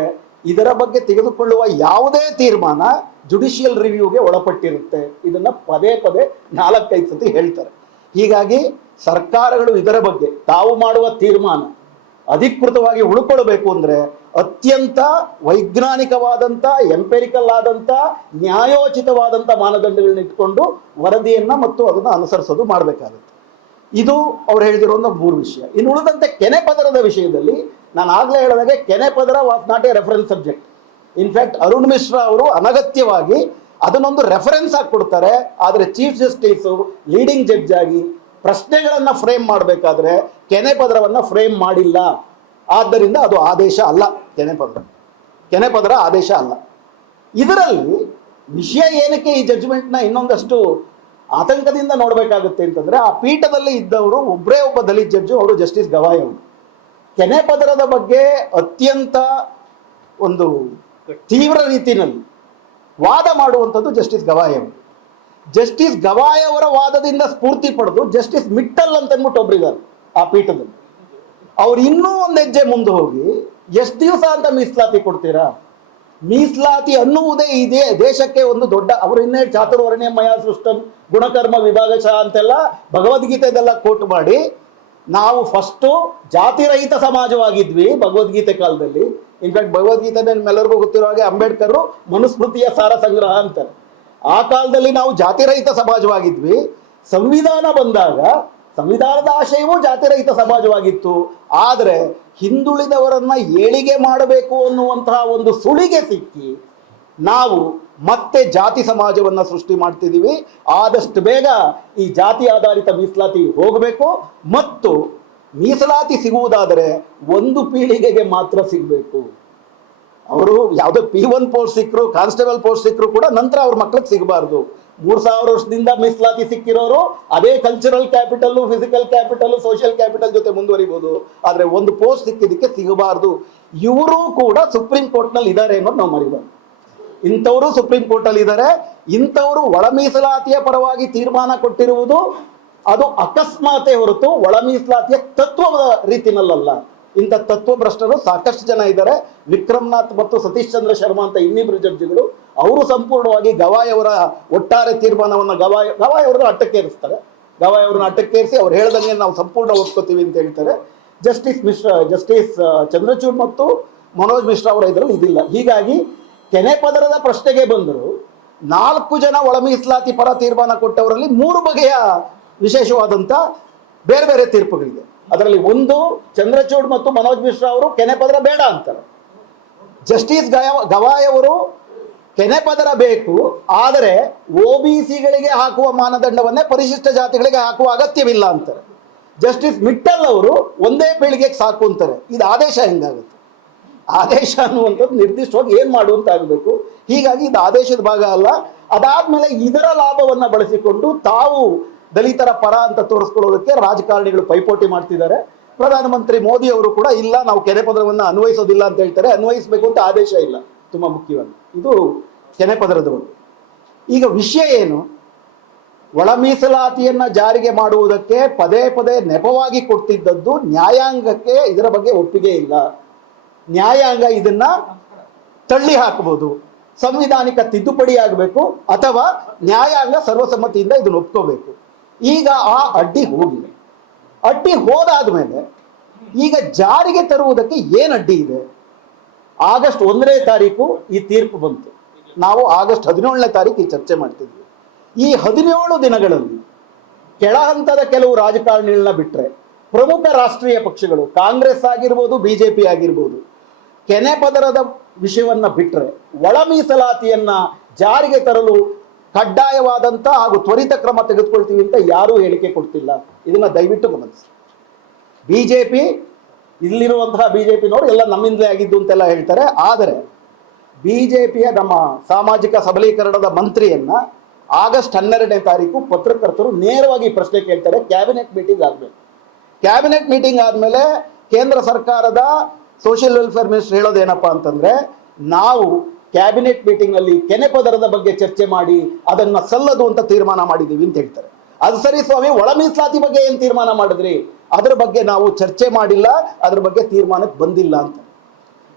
ಇದರ ಬಗ್ಗೆ ತೆಗೆದುಕೊಳ್ಳುವ ಯಾವುದೇ ತೀರ್ಮಾನ ಜುಡಿಷಿಯಲ್ ರಿವ್ಯೂಗೆ ಒಳಪಟ್ಟಿರುತ್ತೆ. ಇದನ್ನ ಪದೇ ಪದೇ 4-5 ಸತಿ ಹೇಳ್ತಾರೆ. ಹೀಗಾಗಿ ಸರ್ಕಾರಗಳು ಇದರ ಬಗ್ಗೆ ತಾವು ಮಾಡುವ ತೀರ್ಮಾನ ಅಧಿಕೃತವಾಗಿ ಉಳ್ಕೊಳ್ಬೇಕು ಅಂದ್ರೆ ಅತ್ಯಂತ ವೈಜ್ಞಾನಿಕವಾದಂಥ ಎಂಪೆರಿಕಲ್ ಆದಂಥ ನ್ಯಾಯೋಚಿತವಾದಂಥ ಮಾನದಂಡಗಳನ್ನ ಇಟ್ಕೊಂಡು ವರದಿಯನ್ನ ಮತ್ತು ಅದನ್ನು ಅನುಸರಿಸೋದು ಮಾಡಬೇಕಾಗುತ್ತೆ. ಇದು ಅವ್ರು ಹೇಳಿದಿರೋ ಒಂದು 3 ವಿಷಯ. ಇನ್ನು ಉಳಿದಂತೆ ಕೆನೆ ಪದರದ ವಿಷಯದಲ್ಲಿ ನಾನು ಆಗ್ಲೇ ಹೇಳಿದಾಗೆ ಕೆನೆ ಪದರ was not A reference subject. In fact Arun Mishra ಅವರು ಅನಗತ್ಯವಾಗಿ ಅದನ್ನೊಂದು ರೆಫರೆನ್ಸ್ ಆಗಿ ಕೊಡ್ತಾರೆ. ಆದರೆ ಚೀಫ್ ಜಸ್ಟಿಸ್ ಲೀಡಿಂಗ್ ಜಡ್ಜ್ ಆಗಿ ಪ್ರಶ್ನೆಗಳನ್ನ ಫ್ರೇಮ್ ಮಾಡಬೇಕಾದ್ರೆ ಕೆನೆ ಪದರವನ್ನ ಫ್ರೇಮ್ ಮಾಡಿಲ್ಲ. ಆದ್ದರಿಂದ ಅದು ಆದೇಶ ಅಲ್ಲ. ಕೆನೆ ಪದರ ಆದೇಶ ಅಲ್ಲ. ಇದರಲ್ಲಿ ವಿಷಯ ಏನಕ್ಕೆ ಈ ಜಡ್ಜ್ಮೆಂಟ್ನ ಇನ್ನೊಂದಷ್ಟು ಆತಂಕದಿಂದ ನೋಡಬೇಕಾಗುತ್ತೆ ಅಂತಂದ್ರೆ, ಆ ಪೀಠದಲ್ಲಿ ಇದ್ದವರು ಒಬ್ಬರೇ ಒಬ್ಬ ದಲಿತ್ ಜಡ್ಜು, ಅವರು ಜಸ್ಟಿಸ್ ಗವಾಯ್ ಅವರು. ಕೆನೆ ಪದರದ ಬಗ್ಗೆ ಅತ್ಯಂತ ಒಂದು ತೀವ್ರ ರೀತಿಯಲ್ಲಿ ವಾದ ಮಾಡುವಂಥದ್ದು ಜಸ್ಟಿಸ್ ಗವಾಯ್ ಅವರು. ಜಸ್ಟಿಸ್ ಗವಾಯ್ ಅವರ ವಾದದಿಂದ ಸ್ಫೂರ್ತಿ ಪಡೆದು ಜಸ್ಟಿಸ್ ಮಿಟ್ಟಲ್ ಅಂತ ಅಂದ್ಬಿಟ್ಟು ಒಬ್ಬರಿದ್ದಾರೆ ಆ ಪೀಠದಲ್ಲಿ. ಅವ್ರು ಇನ್ನೂ ಒಂದು ಹೆಜ್ಜೆ ಮುಂದೆ ಹೋಗಿ ಎಷ್ಟು ದಿವಸ ಅಂತ ಮೀಸಲಾತಿ ಕೊಡ್ತೀರಾ? ಮೀಸಲಾತಿ ಅನ್ನುವುದೇ ಇದೇ ದೇಶಕ್ಕೆ ಒಂದು ದೊಡ್ಡ, ಅವರು ಇನ್ನೇ ಚಾತುರ್ವರ್ಣ್ಯಮಯ ಸೃಷ್ಟಂ ಗುಣಕರ್ಮ ವಿಭಾಗಶಃ ಅಂತೆಲ್ಲ ಭಗವದ್ಗೀತೆದೆಲ್ಲ ಕೋಟ್ ಮಾಡಿ, ನಾವು ಫಸ್ಟು ಜಾತಿರಹಿತ ಸಮಾಜವಾಗಿದ್ವಿ ಭಗವದ್ಗೀತೆ ಕಾಲದಲ್ಲಿ. ಇನ್ಫ್ಯಾಕ್ಟ್ ಭಗವದ್ಗೀತೆ ನಿಮ್ಮೆಲ್ಲರಿಗೂ ಗೊತ್ತಿರೋ ಹಾಗೆ ಅಂಬೇಡ್ಕರ್ ಮನುಸ್ಮೃತಿಯ ಸಾರ ಸಂಗ್ರಹ ಅಂತಾರೆ. ಆ ಕಾಲದಲ್ಲಿ ನಾವು ಜಾತಿರಹಿತ ಸಮಾಜವಾಗಿದ್ವಿ. ಸಂವಿಧಾನ ಬಂದಾಗ ಸಂವಿಧಾನದ ಆಶಯವೂ ಜಾತಿರಹಿತ ಸಮಾಜವಾಗಿತ್ತು. ಆದರೆ ಹಿಂದುಳಿದವರನ್ನ ಏಳಿಗೆ ಮಾಡಬೇಕು ಅನ್ನುವಂತಹ ಒಂದು ಸುಳಿಗೆ ಸಿಕ್ಕಿ ನಾವು ಮತ್ತೆ ಜಾತಿ ಸಮಾಜವನ್ನ ಸೃಷ್ಟಿ ಮಾಡ್ತಿದ್ದೀವಿ. ಆದಷ್ಟು ಬೇಗ ಈ ಜಾತಿ ಆಧಾರಿತ ಮೀಸಲಾತಿ ಹೋಗಬೇಕು. ಮತ್ತು ಮೀಸಲಾತಿ ಸಿಗುವುದಾದರೆ ಒಂದು ಪೀಳಿಗೆಗೆ ಮಾತ್ರ ಸಿಗಬೇಕು. ಅವರು ಯಾವುದೋ P1 ಪೋಸ್ಟ್ ಸಿಕ್ಕರು, ಕಾನ್ಸ್ಟೇಬಲ್ ಪೋಸ್ಟ್ ಸಿಕ್ಕರು ಕೂಡ ನಂತರ ಅವ್ರ ಮಕ್ಳಿಗೆ ಸಿಗಬಾರ್ದು. 3000 ವರ್ಷದಿಂದ ಮೀಸಲಾತಿ ಸಿಕ್ಕಿರೋರು ಅದೇ cultural capital, physical capital, social capital ಜೊತೆ ಮುಂದುವರಿಬಹುದು. ಆದರೆ ಒಂದು ಪೋಸ್ಟ್ ಸಿಕ್ಕಿದ್ದಕ್ಕೆ ಸಿಗಬಾರ್ದು. ಇವರು ಕೂಡ ಸುಪ್ರೀಂ ಕೋರ್ಟ್ನಲ್ಲಿ ಇದ್ದಾರೆ ಅನ್ನೋದು ನಾವು ಮರಿಬಾರ್ದು. ಇಂಥವರು ಸುಪ್ರೀಂ ಕೋರ್ಟಲ್ಲಿ ಇದ್ದಾರೆ. ಇಂಥವರು ಒಳ ಮೀಸಲಾತಿಯ ಪರವಾಗಿ ತೀರ್ಮಾನ ಕೊಟ್ಟಿರುವುದು ಅದು ಅಕಸ್ಮಾತೆ ಹೊರತು ಒಳ ಮೀಸಲಾತಿಯ ತತ್ವದ ರೀತಿನಲ್ಲ. ಇಂಥ ತತ್ವಭ್ರಷ್ಟರು ಸಾಕಷ್ಟು ಜನ ಇದ್ದಾರೆ. ವಿಕ್ರಮ್ನಾಥ್ ಮತ್ತು ಸತೀಶ್ ಚಂದ್ರ ಶರ್ಮಾ ಅಂತ ಇನ್ನಿಬ್ರು ಜಡ್ಜಿಗಳು, ಅವರು ಸಂಪೂರ್ಣವಾಗಿ ಗವಾಯ್ ಅವರ ಒಟ್ಟಾರೆ ತೀರ್ಮಾನವನ್ನು ಗವಾಯ್ ಅವರನ್ನ ಅಟ್ಟಕ್ಕೇರಿಸ್ತಾರೆ. ಗವಾಯ್ ಅವ್ರನ್ನ ಅಟ್ಟಕ್ಕೇರಿಸಿ ಅವ್ರು ಹೇಳ್ದಂಗೆ ನಾವು ಸಂಪೂರ್ಣ ಒಪ್ಕೋತೀವಿ ಅಂತ ಹೇಳ್ತಾರೆ. ಜಸ್ಟಿಸ್ ಚಂದ್ರಚೂಡ್ ಮತ್ತು ಮನೋಜ್ ಮಿಶ್ರಾ ಅವರ ಇದರಲ್ಲಿ ಇದಿಲ್ಲ. ಹೀಗಾಗಿ ಕೆನೆ ಪದರದ ಪ್ರಶ್ನೆಗೆ ಬಂದರು 4 ಜನ ಒಳ ಮೀಸಲಾತಿ ಪರ ತೀರ್ಮಾನ ಕೊಟ್ಟವರಲ್ಲಿ 3 ಬಗೆಯ ವಿಶೇಷವಾದಂಥ ಬೇರೆ ಬೇರೆ ತೀರ್ಪುಗಳಿದೆ. ಅದರಲ್ಲಿ ಒಂದು, ಚಂದ್ರಚೂಡ್ ಮತ್ತು ಮನೋಜ್ ಮಿಶ್ರಾ ಅವರು ಕೆನೆ ಪದರ ಬೇಡ ಅಂತಾರೆ. ಜಸ್ಟಿಸ್ ಗವಾಯ್ ಅವರು ಕೆನೆ ಪದರ ಬೇಕು, ಆದರೆ OBCಗಳಿಗೆ ಹಾಕುವ ಮಾನದಂಡವನ್ನೇ ಪರಿಶಿಷ್ಟ ಜಾತಿಗಳಿಗೆ ಹಾಕುವ ಅಗತ್ಯವಿಲ್ಲ ಅಂತಾರೆ. ಜಸ್ಟಿಸ್ ಮಿಟ್ಟಲ್ ಅವರು ಒಂದೇ ಪೀಳಿಗೆಗೆ ಸಾಕು ಅಂತಾರೆ. ಇದು ಆದೇಶ ಹೆಂಗಾಗುತ್ತೆ? ಆದೇಶ ಅನ್ನುವಂಥದ್ದು ನಿರ್ದಿಷ್ಟವಾಗಿ ಏನು ಮಾಡುವಂತ ಆಗಬೇಕು. ಹೀಗಾಗಿ ಇದು ಆದೇಶದ ಭಾಗ ಅಲ್ಲ. ಅದಾದ್ಮೇಲೆ ಇದರ ಲಾಭವನ್ನು ಬಳಸಿಕೊಂಡು ತಾವು ದಲಿತರ ಪರ ಅಂತ ತೋರಿಸ್ಕೊಳ್ಳೋದಕ್ಕೆ ರಾಜಕಾರಣಿಗಳು ಪೈಪೋಟಿ ಮಾಡ್ತಿದ್ದಾರೆ. ಪ್ರಧಾನಮಂತ್ರಿ ಮೋದಿ ಅವರು ಕೂಡ ಇಲ್ಲ, ನಾವು ಕೆನೆ ಪದರವನ್ನು ಅನ್ವಯಿಸೋದಿಲ್ಲ ಅಂತ ಹೇಳ್ತಾರೆ. ಅನ್ವಯಿಸಬೇಕು ಅಂತ ಆದೇಶ ಇಲ್ಲ, ತುಂಬ ಮುಖ್ಯವಾಗಿ. ಇದು ಕೆನೆ ಪದರದ ಬಗ್ಗೆ. ಈಗ ವಿಷಯ ಏನು? ಒಳ ಮೀಸಲಾತಿಯನ್ನ ಜಾರಿಗೆ ಮಾಡುವುದಕ್ಕೆ ಪದೇ ಪದೇ ನೆಪವಾಗಿ ಕೊಡ್ತಿದ್ದದ್ದು ನ್ಯಾಯಾಂಗಕ್ಕೆ ಇದರ ಬಗ್ಗೆ ಒಪ್ಪಿಗೆ ಇಲ್ಲ. ನ್ಯಾಯಾಂಗ ಇದನ್ನ ತಳ್ಳಿ ಹಾಕಬಹುದು, ಸಂವಿಧಾನಿಕ ತಿದ್ದುಪಡಿ ಆಗಬೇಕು ಅಥವಾ ನ್ಯಾಯಾಂಗ ಸರ್ವಸಮ್ಮತಿಯಿಂದ ಇದನ್ನು ಒಪ್ಕೋಬೇಕು. ಈಗ ಆ ಅಡ್ಡಿ ಹೋಗಿದೆ. ಅಡ್ಡಿ ಹೋದಾದ್ಮೇಲೆ ಈಗ ಜಾರಿಗೆ ತರುವುದಕ್ಕೆ ಏನು ಅಡ್ಡಿ ಇದೆ? ಆಗಸ್ಟ್ 1ನೇ ತಾರೀಕು ಈ ತೀರ್ಪು ಬಂತು. ನಾವು ಆಗಸ್ಟ್ 17ನೇ ತಾರೀಕು ಈ ಚರ್ಚೆ ಮಾಡ್ತಿದ್ವಿ. ಈ 17 ದಿನಗಳಲ್ಲಿ ಕೆಳ ಹಂತದ ಕೆಲವು ರಾಜಕಾರಣಿಗಳನ್ನ ಬಿಟ್ಟರೆ ಪ್ರಮುಖ ರಾಷ್ಟ್ರೀಯ ಪಕ್ಷಗಳು, ಕಾಂಗ್ರೆಸ್ ಆಗಿರ್ಬೋದು, ಬಿಜೆಪಿ ಆಗಿರ್ಬೋದು, ಕೆನೆ ಪದರದ ವಿಷಯವನ್ನ ಬಿಟ್ಟರೆ ಒಳ ಮೀಸಲಾತಿಯನ್ನ ಜಾರಿಗೆ ತರಲು ಕಡ್ಡಾಯವಾದಂಥ ಹಾಗೂ ತ್ವರಿತ ಕ್ರಮ ತೆಗೆದುಕೊಳ್ತೀವಿ ಅಂತ ಯಾರೂ ಹೇಳಿಕೆ ಕೊಡ್ತಿಲ್ಲ. ಇದನ್ನ ದಯವಿಟ್ಟು ಗಮನಿಸಿ. ಬಿಜೆಪಿ, ಇಲ್ಲಿರುವಂತಹ ಬಿಜೆಪಿನವರು ಎಲ್ಲ ನಮ್ಮಿಂದಲೇ ಆಗಿದ್ದು ಅಂತೆಲ್ಲ ಹೇಳ್ತಾರೆ. ಆದರೆ ಬಿಜೆಪಿಯ ನಮ್ಮ ಸಾಮಾಜಿಕ ಸಬಲೀಕರಣದ ಮಂತ್ರಿಯನ್ನ ಆಗಸ್ಟ್ 12ನೇ ತಾರೀಕು ಪತ್ರಕರ್ತರು ನೇರವಾಗಿ ಪ್ರಶ್ನೆ ಕೇಳ್ತಾರೆ. ಕ್ಯಾಬಿನೆಟ್ ಮೀಟಿಂಗ್ ಆಗಬೇಕು. ಕ್ಯಾಬಿನೆಟ್ ಮೀಟಿಂಗ್ ಆದಮೇಲೆ ಕೇಂದ್ರ ಸರ್ಕಾರದ ಸೋಷಿಯಲ್ ವೆಲ್ಫೇರ್ ಮಿನಿಸ್ಟರ್ ಹೇಳೋದೇನಪ್ಪ ಅಂತಂದ್ರೆ, ನಾವು ಕ್ಯಾಬಿನೆಟ್ ಮೀಟಿಂಗ್ ಅಲ್ಲಿ ಕೆನೆ ಪದರದ ಬಗ್ಗೆ ಚರ್ಚೆ ಮಾಡಿ ಅದನ್ನ ಸಲ್ಲದು ಅಂತ ತೀರ್ಮಾನ ಮಾಡಿದೀವಿ ಅಂತ ಹೇಳ್ತಾರೆ. ಅದು ಸರಿ ಸ್ವಾಮಿ, ಒಳ ಮೀಸಲಾತಿ ಬಗ್ಗೆ ಏನು ತೀರ್ಮಾನ ಮಾಡಿದ್ರಿ? ಅದರ ಬಗ್ಗೆ ನಾವು ಚರ್ಚೆ ಮಾಡಿಲ್ಲ, ಅದ್ರ ಬಗ್ಗೆ ತೀರ್ಮಾನಕ್ಕೆ ಬಂದಿಲ್ಲ ಅಂತ.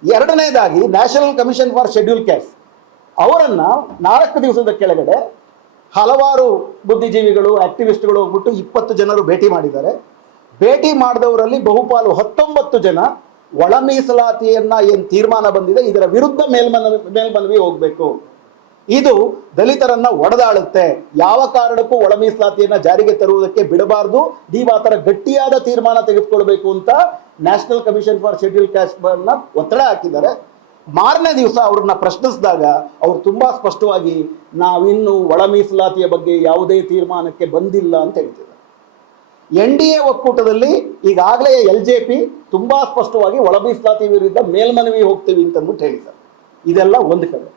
ಎರಡನೇದಾಗಿ national commission for schedule caste ಅವರನ್ನ 4 ದಿವಸದ ಕೆಳಗಡೆ ಹಲವಾರು ಬುದ್ಧಿಜೀವಿಗಳು, ಆಕ್ಟಿವಿಸ್ಟ್ಗಳು ಹೋಗ್ಬಿಟ್ಟು 20 ಜನರು ಭೇಟಿ ಮಾಡಿದ್ದಾರೆ. ಭೇಟಿ ಮಾಡಿದವರಲ್ಲಿ ಬಹುಪಾಲು 19 ಜನ ಒಳ ಮೀಸಲಾತಿಯನ್ನ ಏನು ತೀರ್ಮಾನ ಬಂದಿದೆ ಇದರ ವಿರುದ್ಧ ಮೇಲ್ಮನವಿ ಹೋಗ್ಬೇಕು, ಇದು ದಲಿತರನ್ನ ಒಡೆದಾಳುತ್ತೆ, ಯಾವ ಕಾರಣಕ್ಕೂ ಒಳ ಮೀಸಲಾತಿಯನ್ನ ಜಾರಿಗೆ ತರುವುದಕ್ಕೆ ಬಿಡಬಾರದು, ನೀವು ಆ ಥರ ಗಟ್ಟಿಯಾದ ತೀರ್ಮಾನ ತೆಗೆದುಕೊಳ್ಬೇಕು ಅಂತ national commission for schedule caste ಒತ್ತಡ ಹಾಕಿದ್ದಾರೆ. ಮಾರನೇ ದಿವಸ ಅವ್ರನ್ನ ಪ್ರಶ್ನಿಸಿದಾಗ ಅವ್ರು ತುಂಬಾ ಸ್ಪಷ್ಟವಾಗಿ ನಾವಿನ್ನು ಒಳ ಮೀಸಲಾತಿಯ ಬಗ್ಗೆ ಯಾವುದೇ ತೀರ್ಮಾನಕ್ಕೆ ಬಂದಿಲ್ಲ ಅಂತ ಹೇಳ್ತಿದ್ದಾರೆ. NDA ಒಕ್ಕೂಟದಲ್ಲಿ ಈಗಾಗಲೇ LJP ತುಂಬಾ ಸ್ಪಷ್ಟವಾಗಿ ಒಳ ಮೀಸಲಾತಿ ವಿರುದ್ಧ ಮೇಲ್ಮನವಿ ಹೋಗ್ತೀವಿ ಅಂತಂದ್ಬಿಟ್ಟು ಹೇಳಿದ್ದಾರೆ. ಇದೆಲ್ಲ ಒಂದು ಕಡೆ.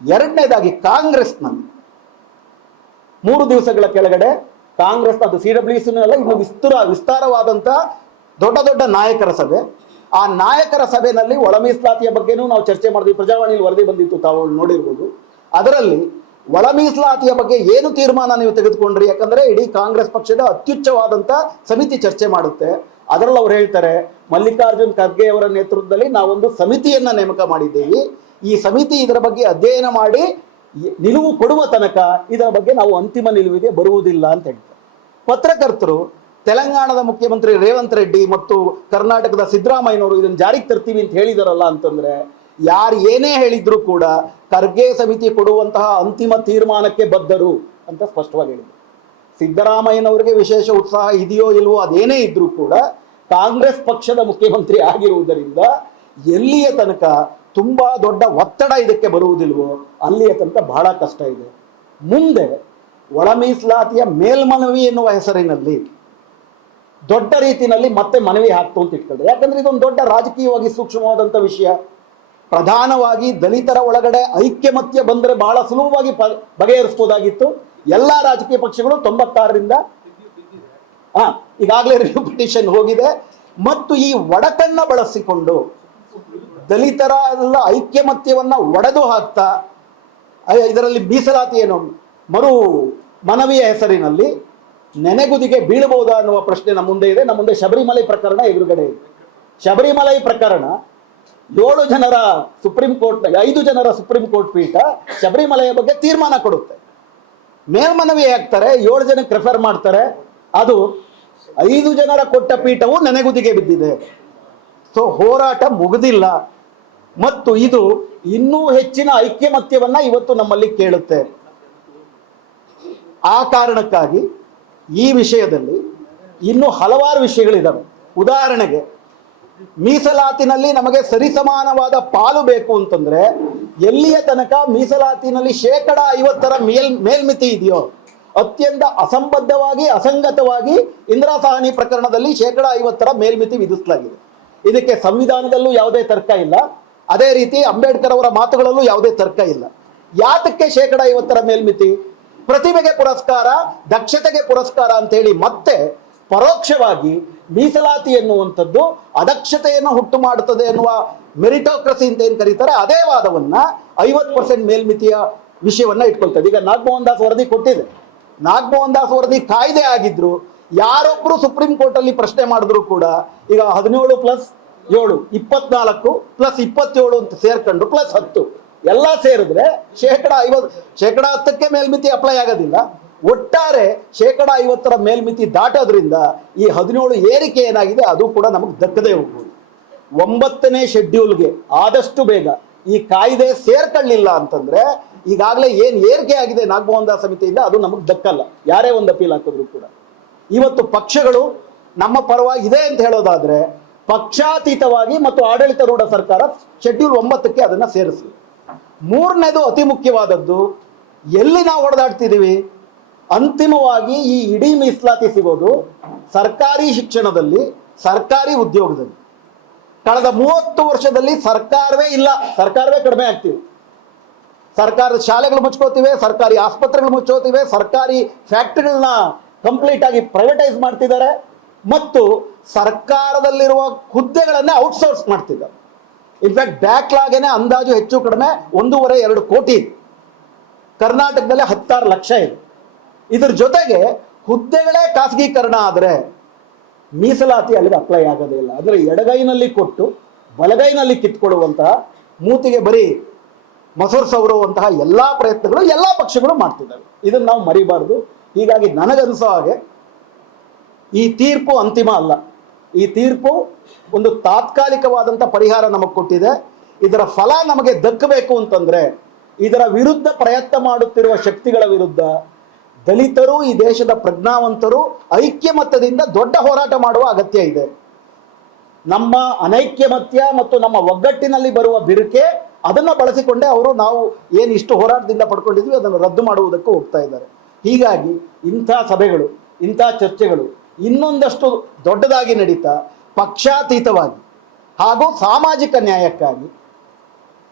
ಎರಡನೇದಾಗಿ ಕಾಂಗ್ರೆಸ್ನಲ್ಲಿ 3 ದಿವಸಗಳ ಕೆಳಗಡೆ ಕಾಂಗ್ರೆಸ್ನ, ಅದು CWC ಅಲ್ಲ, ಇನ್ನು ವಿಸ್ತಾರವಾದಂಥ ದೊಡ್ಡ ದೊಡ್ಡ ನಾಯಕರ ಸಭೆ. ಆ ನಾಯಕರ ಸಭೆಯಲ್ಲಿ ಒಳ ಮೀಸಲಾತಿಯ ಬಗ್ಗೆನೂ ನಾವು ಚರ್ಚೆ ಮಾಡಿದ್ವಿ. ಪ್ರಜಾವಾಣಿಯಲ್ಲಿ ವರದಿ ಬಂದಿತ್ತು, ತಾವು ನೋಡಿರ್ಬೋದು. ಅದರಲ್ಲಿ ಒಳ ಮೀಸಲಾತಿಯ ಬಗ್ಗೆ ಏನು ತೀರ್ಮಾನ ನೀವು ತೆಗೆದುಕೊಂಡ್ರಿ? ಯಾಕಂದ್ರೆ ಇಡೀ ಕಾಂಗ್ರೆಸ್ ಪಕ್ಷದ ಅತ್ಯುಚ್ಚವಾದಂಥ ಸಮಿತಿ ಚರ್ಚೆ ಮಾಡುತ್ತೆ. ಅದರಲ್ಲಿ ಅವ್ರು ಹೇಳ್ತಾರೆ, ಮಲ್ಲಿಕಾರ್ಜುನ್ ಖರ್ಗೆ ಅವರ ನೇತೃತ್ವದಲ್ಲಿ ನಾವೊಂದು ಸಮಿತಿಯನ್ನ ನೇಮಕ ಮಾಡಿದ್ದೇವೆ. ಈ ಸಮಿತಿ ಇದರ ಬಗ್ಗೆ ಅಧ್ಯಯನ ಮಾಡಿ ನಿಲುವು ಕೊಡುವ ತನಕ ಇದರ ಬಗ್ಗೆ ನಾವು ಅಂತಿಮ ನಿಲುವಿಗೆ ಬರುವುದಿಲ್ಲ ಅಂತ ಹೇಳ್ತಾರೆ. ಪತ್ರಕರ್ತರು ತೆಲಂಗಾಣದ ಮುಖ್ಯಮಂತ್ರಿ ರೇವಂತ್ ರೆಡ್ಡಿ ಮತ್ತು ಕರ್ನಾಟಕದ ಸಿದ್ದರಾಮಯ್ಯನವರು ಇದನ್ನು ಜಾರಿಗೆ ತರ್ತೀವಿ ಅಂತ ಹೇಳಿದಾರಲ್ಲ ಅಂತಂದ್ರೆ, ಯಾರು ಏನೇ ಹೇಳಿದ್ರು ಕೂಡ ಖರ್ಗೆ ಸಮಿತಿ ಕೊಡುವಂತಹ ಅಂತಿಮ ತೀರ್ಮಾನಕ್ಕೆ ಬದ್ಧರು ಅಂತ ಸ್ಪಷ್ಟವಾಗಿ ಹೇಳಿದರು. ಸಿದ್ದರಾಮಯ್ಯನವರಿಗೆ ವಿಶೇಷ ಉತ್ಸಾಹ ಇದೆಯೋ ಇಲ್ವೋ ಅದೇನೇ ಇದ್ರೂ ಕೂಡ ಕಾಂಗ್ರೆಸ್ ಪಕ್ಷದ ಮುಖ್ಯಮಂತ್ರಿ ಆಗಿರುವುದರಿಂದ ಎಲ್ಲಿಯ ತನಕ ತುಂಬಾ ದೊಡ್ಡ ಒತ್ತಡ ಇದಕ್ಕೆ ಬರುವುದಿಲ್ವೋ ಅಲ್ಲಿಯ ತನಕ ಬಹಳ ಕಷ್ಟ ಇದೆ. ಮುಂದೆ ಒಳ ಮೀಸಲಾತಿಯ ಮೇಲ್ಮನವಿ ಎನ್ನುವ ಹೆಸರಿನಲ್ಲಿ ದೊಡ್ಡ ರೀತಿಯಲ್ಲಿ ಮತ್ತೆ ಮನವಿ ಹಾಕ್ತು ಅಂತ ಇಟ್ಕೊಂಡ್ರೆ, ಯಾಕಂದ್ರೆ ಇದೊಂದು ದೊಡ್ಡ ರಾಜಕೀಯವಾಗಿ ಸೂಕ್ಷ್ಮವಾದಂಥ ವಿಷಯ. ಪ್ರಧಾನವಾಗಿ ದಲಿತರ ಒಳಗಡೆ ಐಕ್ಯಮತ್ಯ ಬಂದರೆ ಬಹಳ ಸುಲಭವಾಗಿ ಬಗೆಹರಿಸಬಹುದಾಗಿತ್ತು. ಎಲ್ಲಾ ರಾಜಕೀಯ ಪಕ್ಷಗಳು 96ರಿಂದ ಈಗಾಗಲೇ ರಿವ್ಯೂ ಪಿಟಿಷನ್ ಹೋಗಿದೆ. ಮತ್ತು ಈ ಒಡಕನ್ನ ಬಳಸಿಕೊಂಡು ದಲಿತರ ಐಕ್ಯಮತ್ಯವನ್ನ ಒಡೆದು ಹಾಕ್ತಾ ಇದರಲ್ಲಿ ಮೀಸಲಾತಿ ಏನು ಮರು ಮನವಿಯ ಹೆಸರಿನಲ್ಲಿ ನೆನೆಗುದಿಗೆ ಬೀಳಬಹುದಾ ಅನ್ನುವ ಪ್ರಶ್ನೆ ನಮ್ಮ ಮುಂದೆ ಇದೆ. ನಮ್ಮ ಮುಂದೆ ಶಬರಿಮಲೆ ಪ್ರಕರಣ ಎದುರುಗಡೆ ಇದೆ. ಶಬರಿಮಲೆ ಪ್ರಕರಣ 7 ಜನರ ಸುಪ್ರೀಂ ಕೋರ್ಟ್, 5 ಜನರ ಸುಪ್ರೀಂ ಕೋರ್ಟ್ ಪೀಠ ಶಬರಿಮಲೆಯ ಬಗ್ಗೆ ತೀರ್ಮಾನ ಕೊಡುತ್ತೆ. ಮೇಲ್ಮನವಿ ಹಾಕ್ತಾರೆ, 7 ಜನಕ್ಕೆ ರೆಫರ್ ಮಾಡ್ತಾರೆ. ಅದು 5 ಜನರ ಕೊಟ್ಟ ಪೀಠವು ನೆನೆಗುದಿಗೆ ಬಿದ್ದಿದೆ. ಸೊ ಹೋರಾಟ ಮುಗಿದಿಲ್ಲ ಮತ್ತು ಇದು ಇನ್ನೂ ಹೆಚ್ಚಿನ ಐಕ್ಯಮತ್ಯವನ್ನ ಇವತ್ತು ನಮ್ಮಲ್ಲಿ ಕೇಳುತ್ತೆ. ಆ ಕಾರಣಕ್ಕಾಗಿ ಈ ವಿಷಯದಲ್ಲಿ ಇನ್ನೂ ಹಲವಾರು ವಿಷಯಗಳಿದ್ದಾವೆ. ಉದಾಹರಣೆಗೆ, ಮೀಸಲಾತಿನಲ್ಲಿ ನಮಗೆ ಸರಿಸಮಾನವಾದ ಪಾಲು ಬೇಕು ಅಂತಂದ್ರೆ ಎಲ್ಲಿಯ ತನಕ ಮೀಸಲಾತಿನಲ್ಲಿ 50% ಮೇಲ್ಮಿತಿ ಇದೆಯೋ, ಅತ್ಯಂತ ಅಸಂಬದ್ಧವಾಗಿ ಅಸಂಗತವಾಗಿ ಇಂದಿರಾ ಸಾಹ್ನಿ ಪ್ರಕರಣದಲ್ಲಿ 50% ಮೇಲ್ಮಿತಿ ವಿಧಿಸಲಾಗಿದೆ. ಇದಕ್ಕೆ ಸಂವಿಧಾನದಲ್ಲೂ ಯಾವುದೇ ತರ್ಕ ಇಲ್ಲ, ಅದೇ ರೀತಿ ಅಂಬೇಡ್ಕರ್ ಅವರ ಮಾತುಗಳಲ್ಲೂ ಯಾವುದೇ ತರ್ಕ ಇಲ್ಲ. ಯಾತಕ್ಕೆ 50% ಮೇಲ್ಮಿತಿ? ಪ್ರತಿಭೆಗೆ ಪುರಸ್ಕಾರ, ದಕ್ಷತೆಗೆ ಪುರಸ್ಕಾರ ಅಂತ ಹೇಳಿ ಮತ್ತೆ ಪರೋಕ್ಷವಾಗಿ ಮೀಸಲಾತಿ ಎನ್ನುವಂಥದ್ದು ಅದಕ್ಷತೆಯನ್ನು ಹುಟ್ಟು ಮಾಡುತ್ತದೆ ಎನ್ನುವ ಮೆರಿಟೋಕ್ರಸಿ ಅಂತ ಏನು ಕರೀತಾರೆ ಅದೇ ವಾದವನ್ನ 50% ಮೇಲ್ಮಿತಿಯ ವಿಷಯವನ್ನ ಇಟ್ಕೊಳ್ತದೆ. ಈಗ ನಾಗಮೋಹನ್ ದಾಸ್ ವರದಿ ಕೊಟ್ಟಿದೆ. ನಾಗಮೋಹನ್ ದಾಸ್ ವರದಿ ಕಾಯ್ದೆ ಆಗಿದ್ರು ಯಾರೊಬ್ರು ಸುಪ್ರೀಂ ಕೋರ್ಟ್ ಅಲ್ಲಿ ಪ್ರಶ್ನೆ ಮಾಡಿದ್ರು ಕೂಡ ಈಗ 17+7 24 +27 ಅಂತ ಸೇರ್ಕೊಂಡು +10 ಎಲ್ಲ ಸೇರಿದ್ರೆ ಶೇಕಡ 10ಕ್ಕೆ ಮೇಲ್ಮಿತಿ ಅಪ್ಲೈ ಆಗೋದಿಲ್ಲ. ಒಟ್ಟಾರೆ ಶೇಕಡ 50 ಮೇಲ್ಮಿತಿ ದಾಟೋದ್ರಿಂದ ಈ 17 ಏರಿಕೆ ಏನಾಗಿದೆ ಅದು ಕೂಡ ನಮಗೆ ದಕ್ಕದೇ ಹೋಗ್ಬೋದು. 9ನೇ ಶೆಡ್ಯೂಲ್ಗೆ ಆದಷ್ಟು ಬೇಗ ಈ ಕಾಯ್ದೆ ಸೇರ್ಕೊಳ್ಳಿಲ್ಲ ಅಂತಂದ್ರೆ ಈಗಾಗಲೇ ಏನು ಏರಿಕೆ ಆಗಿದೆ ನಾಗಮೋಹನ್ ದಾಸ್ ಸಮಿತಿಯಿಂದ ಅದು ನಮಗೆ ದಕ್ಕಲ್ಲ, ಯಾರೇ ಒಂದು ಅಪೀಲ್ ಹಾಕಿದ್ರು ಕೂಡ. ಇವತ್ತು ಪಕ್ಷಗಳು ನಮ್ಮ ಪರವಾಗಿ ಇದೆ ಅಂತ ಹೇಳೋದಾದ್ರೆ ಪಕ್ಷಾತೀತವಾಗಿ ಮತ್ತು ಆಡಳಿತಾರೂಢ ಸರ್ಕಾರ ಶೆಡ್ಯೂಲ್ 9ಕ್ಕೆ ಅದನ್ನ ಸೇರಿಸಲಿ. ಮೂರನೇದು ಅತಿ ಮುಖ್ಯವಾದದ್ದು, ಎಲ್ಲಿ ನಾವು ಹೊಡೆದಾಡ್ತಿದ್ದೀವಿ, ಅಂತಿಮವಾಗಿ ಈ ಇಡೀ ಮೀಸಲಾತಿ ಸಿಗೋದು ಸರ್ಕಾರಿ ಶಿಕ್ಷಣದಲ್ಲಿ, ಸರ್ಕಾರಿ ಉದ್ಯೋಗದಲ್ಲಿ. ಕಳೆದ 30 ವರ್ಷದಲ್ಲಿ ಸರ್ಕಾರವೇ ಇಲ್ಲ, ಸರ್ಕಾರವೇ ಕಡಿಮೆ ಆಗ್ತಿದೆ. ಸರ್ಕಾರದ ಶಾಲೆಗಳು ಮುಚ್ಕೋತಿವೆ, ಸರ್ಕಾರಿ ಆಸ್ಪತ್ರೆಗಳು ಮುಚ್ಚೋತಿವೆ, ಸರ್ಕಾರಿ ಫ್ಯಾಕ್ಟರಿಗಳನ್ನ ಕಂಪ್ಲೀಟ್ ಆಗಿ ಪ್ರೈವೇಟೈಸ್ ಮಾಡ್ತಿದ್ದಾರೆ ಮತ್ತು ಸರ್ಕಾರದಲ್ಲಿರುವ ಹುದ್ದೆಗಳನ್ನೇ ಔಟ್ಸೋರ್ಸ್ ಮಾಡ್ತಿದ್ದಾರೆ. ಇನ್ಫ್ಯಾಕ್ಟ್ ಬ್ಯಾಕ್ಲಾಗೇನೆ ಅಂದಾಜು ಹೆಚ್ಚು ಕಡಿಮೆ 1.5-2 ಕೋಟಿ ಇದೆ. ಕರ್ನಾಟಕದಲ್ಲಿ 16 ಲಕ್ಷ ಇದೆ. ಇದ್ರ ಜೊತೆಗೆ ಹುದ್ದೆಗಳೇ ಖಾಸಗೀಕರಣ ಆದರೆ ಮೀಸಲಾತಿ ಅಲ್ಲಿಗೆ ಅಪ್ಲೈ ಆಗೋದೇ ಇಲ್ಲ. ಅಂದರೆ ಎಡಗೈನಲ್ಲಿ ಕೊಟ್ಟು ಬಲಗೈನಲ್ಲಿ ಕಿತ್ಕೊಳ್ಳುವಂತಹ, ಮೂತಿಗೆ ಬರೀ ಮೊಸರು ಸವರುವಂತಹ ಎಲ್ಲ ಪ್ರಯತ್ನಗಳು ಎಲ್ಲ ಪಕ್ಷಗಳು ಮಾಡ್ತಿದ್ದಾವೆ. ಇದನ್ನು ನಾವು ಮರಿಬಾರ್ದು. ಹೀಗಾಗಿ ನನಗನ್ಸೋ ಹಾಗೆ ಈ ತೀರ್ಪು ಅಂತಿಮ ಅಲ್ಲ. ಈ ತೀರ್ಪು ಒಂದು ತಾತ್ಕಾಲಿಕವಾದಂಥ ಪರಿಹಾರ ನಮಗೆ ಕೊಟ್ಟಿದೆ. ಇದರ ಫಲ ನಮಗೆ ದಕ್ಕಬೇಕು ಅಂತಂದ್ರೆ ಇದರ ವಿರುದ್ಧ ಪ್ರಯತ್ನ ಮಾಡುತ್ತಿರುವ ಶಕ್ತಿಗಳ ವಿರುದ್ಧ ದಲಿತರು, ಈ ದೇಶದ ಪ್ರಜ್ಞಾವಂತರು ಐಕ್ಯಮತ್ಯದಿಂದ ದೊಡ್ಡ ಹೋರಾಟ ಮಾಡುವ ಅಗತ್ಯ ಇದೆ. ನಮ್ಮ ಅನೈಕ್ಯಮತ್ಯ ಮತ್ತು ನಮ್ಮ ಒಗ್ಗಟ್ಟಿನಲ್ಲಿ ಬರುವ ಬಿರುಕೆ ಅದನ್ನ ಬಳಸಿಕೊಂಡೇ ಅವರು ನಾವು ಏನು ಇಷ್ಟು ಹೋರಾಟದಿಂದ ಪಡ್ಕೊಂಡಿದ್ವಿ ಅದನ್ನು ರದ್ದು ಮಾಡುವುದಕ್ಕೂ ಹೋಗ್ತಾ ಇದ್ದಾರೆ. ಹೀಗಾಗಿ ಇಂಥ ಸಭೆಗಳು, ಇಂಥ ಚರ್ಚೆಗಳು ಇನ್ನೊಂದಷ್ಟು ದೊಡ್ಡದಾಗಿ ನಡೀತಾ ಪಕ್ಷಾತೀತವಾಗಿ ಹಾಗೂ ಸಾಮಾಜಿಕ ನ್ಯಾಯಕ್ಕಾಗಿ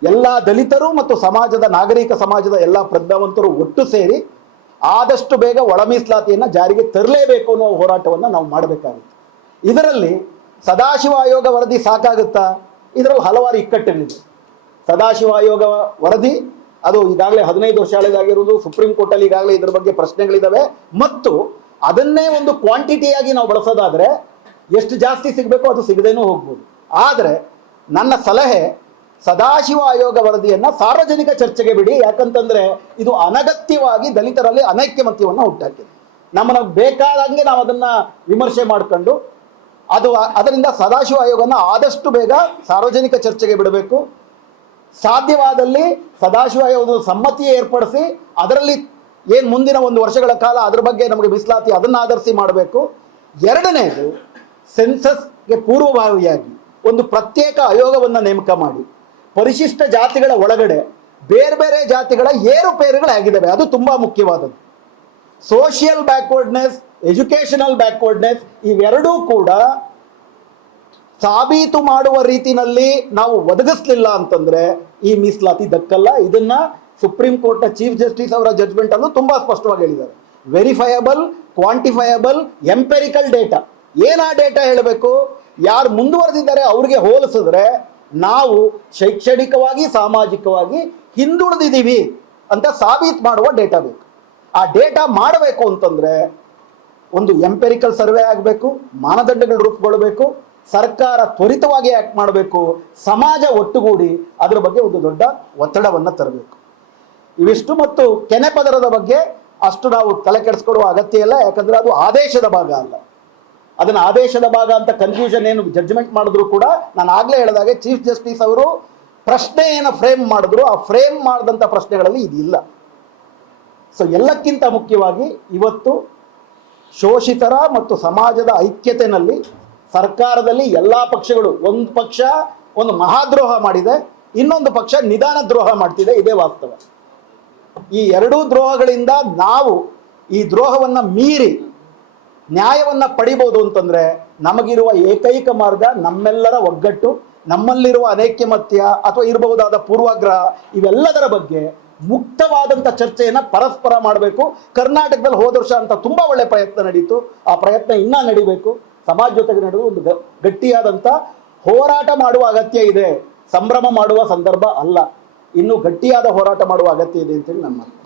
ಎಲ್ಲ ದಲಿತರು ಮತ್ತು ಸಮಾಜದ, ನಾಗರಿಕ ಸಮಾಜದ ಎಲ್ಲ ಪ್ರಜ್ಞಾವಂತರು ಒಟ್ಟು ಸೇರಿ ಆದಷ್ಟು ಬೇಗ ಒಳ ಮೀಸಲಾತಿಯನ್ನು ಜಾರಿಗೆ ತರಲೇಬೇಕು ಅನ್ನೋ ಹೋರಾಟವನ್ನು ನಾವು ಮಾಡಬೇಕಾಗುತ್ತೆ. ಇದರಲ್ಲಿ ಸದಾಶಿವ ಆಯೋಗ ವರದಿ ಸಾಕಾಗುತ್ತಾ? ಇದರಲ್ಲಿ ಹಲವಾರು ಇಕ್ಕಟ್ಟುಗಳಿದೆ. ಸದಾಶಿವ ಆಯೋಗ ವರದಿ ಅದು ಈಗಾಗಲೇ 15 ವರ್ಷ ಹಳೆದಾಗಿರುವುದು, ಸುಪ್ರೀಂ ಕೋರ್ಟಲ್ಲಿ ಈಗಾಗಲೇ ಇದರ ಬಗ್ಗೆ ಪ್ರಶ್ನೆಗಳಿದ್ದಾವೆ ಮತ್ತು ಅದನ್ನೇ ಒಂದು ಕ್ವಾಂಟಿಟಿಯಾಗಿ ನಾವು ಬಳಸೋದಾದರೆ ಎಷ್ಟು ಜಾಸ್ತಿ ಸಿಗಬೇಕು ಅದು ಸಿಗದೇನೂ ಹೋಗ್ಬೋದು. ಆದರೆ ನನ್ನ ಸಲಹೆ, ಸದಾಶಿವ ಆಯೋಗ ವರದಿಯನ್ನು ಸಾರ್ವಜನಿಕ ಚರ್ಚೆಗೆ ಬಿಡಿ. ಯಾಕಂತಂದ್ರೆ ಇದು ಅನಗತ್ಯವಾಗಿ ದಲಿತರಲ್ಲಿ ಅನೈಕ್ಯಮತ್ಯವನ್ನು ಹುಟ್ಟಾಕಿದೆ. ನಮ್ಮನ್ನು ಬೇಕಾದಂಗೆ ನಾವು ಅದನ್ನ ವಿಮರ್ಶೆ ಮಾಡ್ಕೊಂಡು ಅದರಿಂದ ಸದಾಶಿವ ಆಯೋಗನ ಆದಷ್ಟು ಬೇಗ ಸಾರ್ವಜನಿಕ ಚರ್ಚೆಗೆ ಬಿಡಬೇಕು. ಸಾಧ್ಯವಾದಲ್ಲಿ ಸದಾಶಿವ ಆಯೋಗದ ಸಮ್ಮತಿ ಏರ್ಪಡಿಸಿ ಅದರಲ್ಲಿ ಏನು ಮುಂದಿನ 1 ವರ್ಷಗಳ ಕಾಲ ಅದ್ರ ಬಗ್ಗೆ ನಮಗೆ ಮೀಸಲಾತಿ ಅದನ್ನು ಆಧರಿಸಿ ಮಾಡಬೇಕು. ಎರಡನೇದು, ಸೆನ್ಸಸ್ಗೆ ಪೂರ್ವಭಾವಿಯಾಗಿ ಒಂದು ಪ್ರತ್ಯೇಕ ಆಯೋಗವನ್ನು ನೇಮಕ ಮಾಡಿ ಪರಿಶಿಷ್ಟ ಜಾತಿಗಳ ಒಳಗಡೆ ಬೇರೆ ಬೇರೆ ಜಾತಿಗಳ ಏರುಪೇರುಗಳಾಗಿದ್ದಾವೆ, ಅದು ತುಂಬಾ ಮುಖ್ಯವಾದದ್ದು. ಸೋಷಿಯಲ್ ಬ್ಯಾಕ್ವರ್ಡ್ನೆಸ್, ಎಜುಕೇಶನಲ್ ಬ್ಯಾಕ್ವರ್ಡ್ನೆಸ್ ಇವೆರಡೂ ಕೂಡ ಸಾಬೀತು ಮಾಡುವ ರೀತಿಯಲ್ಲಿ ನಾವು ಒದಗಿಸ್ಲಿಲ್ಲ ಅಂತಂದ್ರೆ ಈ ಮೀಸಲಾತಿ ದಕ್ಕಲ್ಲ. ಇದನ್ನ ಸುಪ್ರೀಂ ಕೋರ್ಟ್ನ ಚೀಫ್ ಜಸ್ಟಿಸ್ ಅವರ ಜಡ್ಜ್ಮೆಂಟ್ ಅಲ್ಲೂ ತುಂಬಾ ಸ್ಪಷ್ಟವಾಗಿ ಹೇಳಿದ್ದಾರೆ. Verifiable, quantifiable, empirical data. ಏನಾ ಡೇಟಾ ಹೇಳಬೇಕು? ಯಾರು ಮುಂದುವರೆದಿದ್ದಾರೆ ಅವ್ರಿಗೆ ಹೋಲಿಸಿದ್ರೆ ನಾವು ಶೈಕ್ಷಣಿಕವಾಗಿ, ಸಾಮಾಜಿಕವಾಗಿ ಹಿಂದುಳಿದಿದ್ದೀವಿ ಅಂತ ಸಾಬೀತು ಮಾಡುವ ಡೇಟಾ ಬೇಕು. ಆ ಡೇಟಾ ಮಾಡಬೇಕು ಅಂತಂದ್ರೆ ಒಂದು ಎಂಪೆರಿಕಲ್ ಸರ್ವೆ ಆಗಬೇಕು, ಮಾನದಂಡಗಳು ರೂಪುಗೊಳ್ಳಬೇಕು, ಸರ್ಕಾರ ತ್ವರಿತವಾಗಿ ಆಕ್ಟ್ ಮಾಡಬೇಕು, ಸಮಾಜ ಒಟ್ಟುಗೂಡಿ ಅದರ ಬಗ್ಗೆ ಒಂದು ದೊಡ್ಡ ಒತ್ತಡವನ್ನು ತರಬೇಕು. ಇವಿಷ್ಟು ಮತ್ತು ಕೆನೆಪದರದ ಬಗ್ಗೆ ಅಷ್ಟು ನಾವು ತಲೆ ಕೆಡಿಸ್ಕೊಡುವ ಅಗತ್ಯ ಇಲ್ಲ. ಯಾಕಂದ್ರೆ ಅದು ಆದೇಶದ ಭಾಗ ಅಲ್ಲ. ಅದನ್ನ ಆದೇಶದ ಭಾಗ ಅಂತ ಕನ್ಫ್ಯೂಷನ್ ಏನು ಜಡ್ಜ್ಮೆಂಟ್ ಮಾಡಿದ್ರು ಕೂಡ ನಾನು ಆಗ್ಲೇ ಹೇಳಿದಾಗೆ ಚೀಫ್ ಜಸ್ಟಿಸ್ ಅವರು ಪ್ರಶ್ನೆ ಏನು ಫ್ರೇಮ್ ಮಾಡಿದ್ರು ಆ ಫ್ರೇಮ್ ಮಾಡಿದಂಥ ಪ್ರಶ್ನೆಗಳಲ್ಲಿ ಇದಿಲ್ಲ. ಸೊ ಎಲ್ಲಕ್ಕಿಂತ ಮುಖ್ಯವಾಗಿ ಇವತ್ತು ಶೋಷಿತರ ಮತ್ತು ಸಮಾಜದ ಐಕ್ಯತೆಯಲ್ಲಿ ಸರ್ಕಾರದಲ್ಲಿ ಎಲ್ಲ ಪಕ್ಷಗಳು, ಒಂದು ಪಕ್ಷ ಒಂದು ಮಹಾದ್ರೋಹ ಮಾಡಿದೆ, ಇನ್ನೊಂದು ಪಕ್ಷ ನಿಧಾನ ದ್ರೋಹ ಮಾಡ್ತಿದೆ. ಇದೇ ವಾಸ್ತವ. ಈ ಎರಡೂ ದ್ರೋಹಗಳಿಂದ ನಾವು ಈ ದ್ರೋಹವನ್ನು ಮೀರಿ ನ್ಯಾಯವನ್ನು ಪಡಿಬೋದು ಅಂತಂದ್ರೆ ನಮಗಿರುವ ಏಕೈಕ ಮಾರ್ಗ ನಮ್ಮೆಲ್ಲರ ಒಗ್ಗಟ್ಟು, ನಮ್ಮಲ್ಲಿರುವ ಅನೈಕ್ಯಮತ್ಯ ಅಥವಾ ಇರಬಹುದಾದ ಪೂರ್ವಾಗ್ರಹ ಇವೆಲ್ಲದರ ಬಗ್ಗೆ ಮುಕ್ತವಾದಂಥ ಚರ್ಚೆಯನ್ನು ಪರಸ್ಪರ ಮಾಡಬೇಕು. ಕರ್ನಾಟಕದಲ್ಲಿ ಹೋದ ವರ್ಷ ಅಂತ ತುಂಬಾ ಒಳ್ಳೆ ಪ್ರಯತ್ನ ನಡೀತು. ಆ ಪ್ರಯತ್ನ ಇನ್ನೂ ನಡಿಬೇಕು. ಸಮಾಜ ಜೊತೆಗೆ ನಡೆದು ಒಂದು ಗಟ್ಟಿಯಾದಂಥ ಹೋರಾಟ ಮಾಡುವ ಅಗತ್ಯ ಇದೆ. ಸಂಭ್ರಮ ಮಾಡುವ ಸಂದರ್ಭ ಅಲ್ಲ, ಇನ್ನು ಗಟ್ಟಿಯಾದ ಹೋರಾಟ ಮಾಡುವ ಅಗತ್ಯ ಇದೆ ಅಂತೇಳಿ ನನ್ನ ಮಾತು.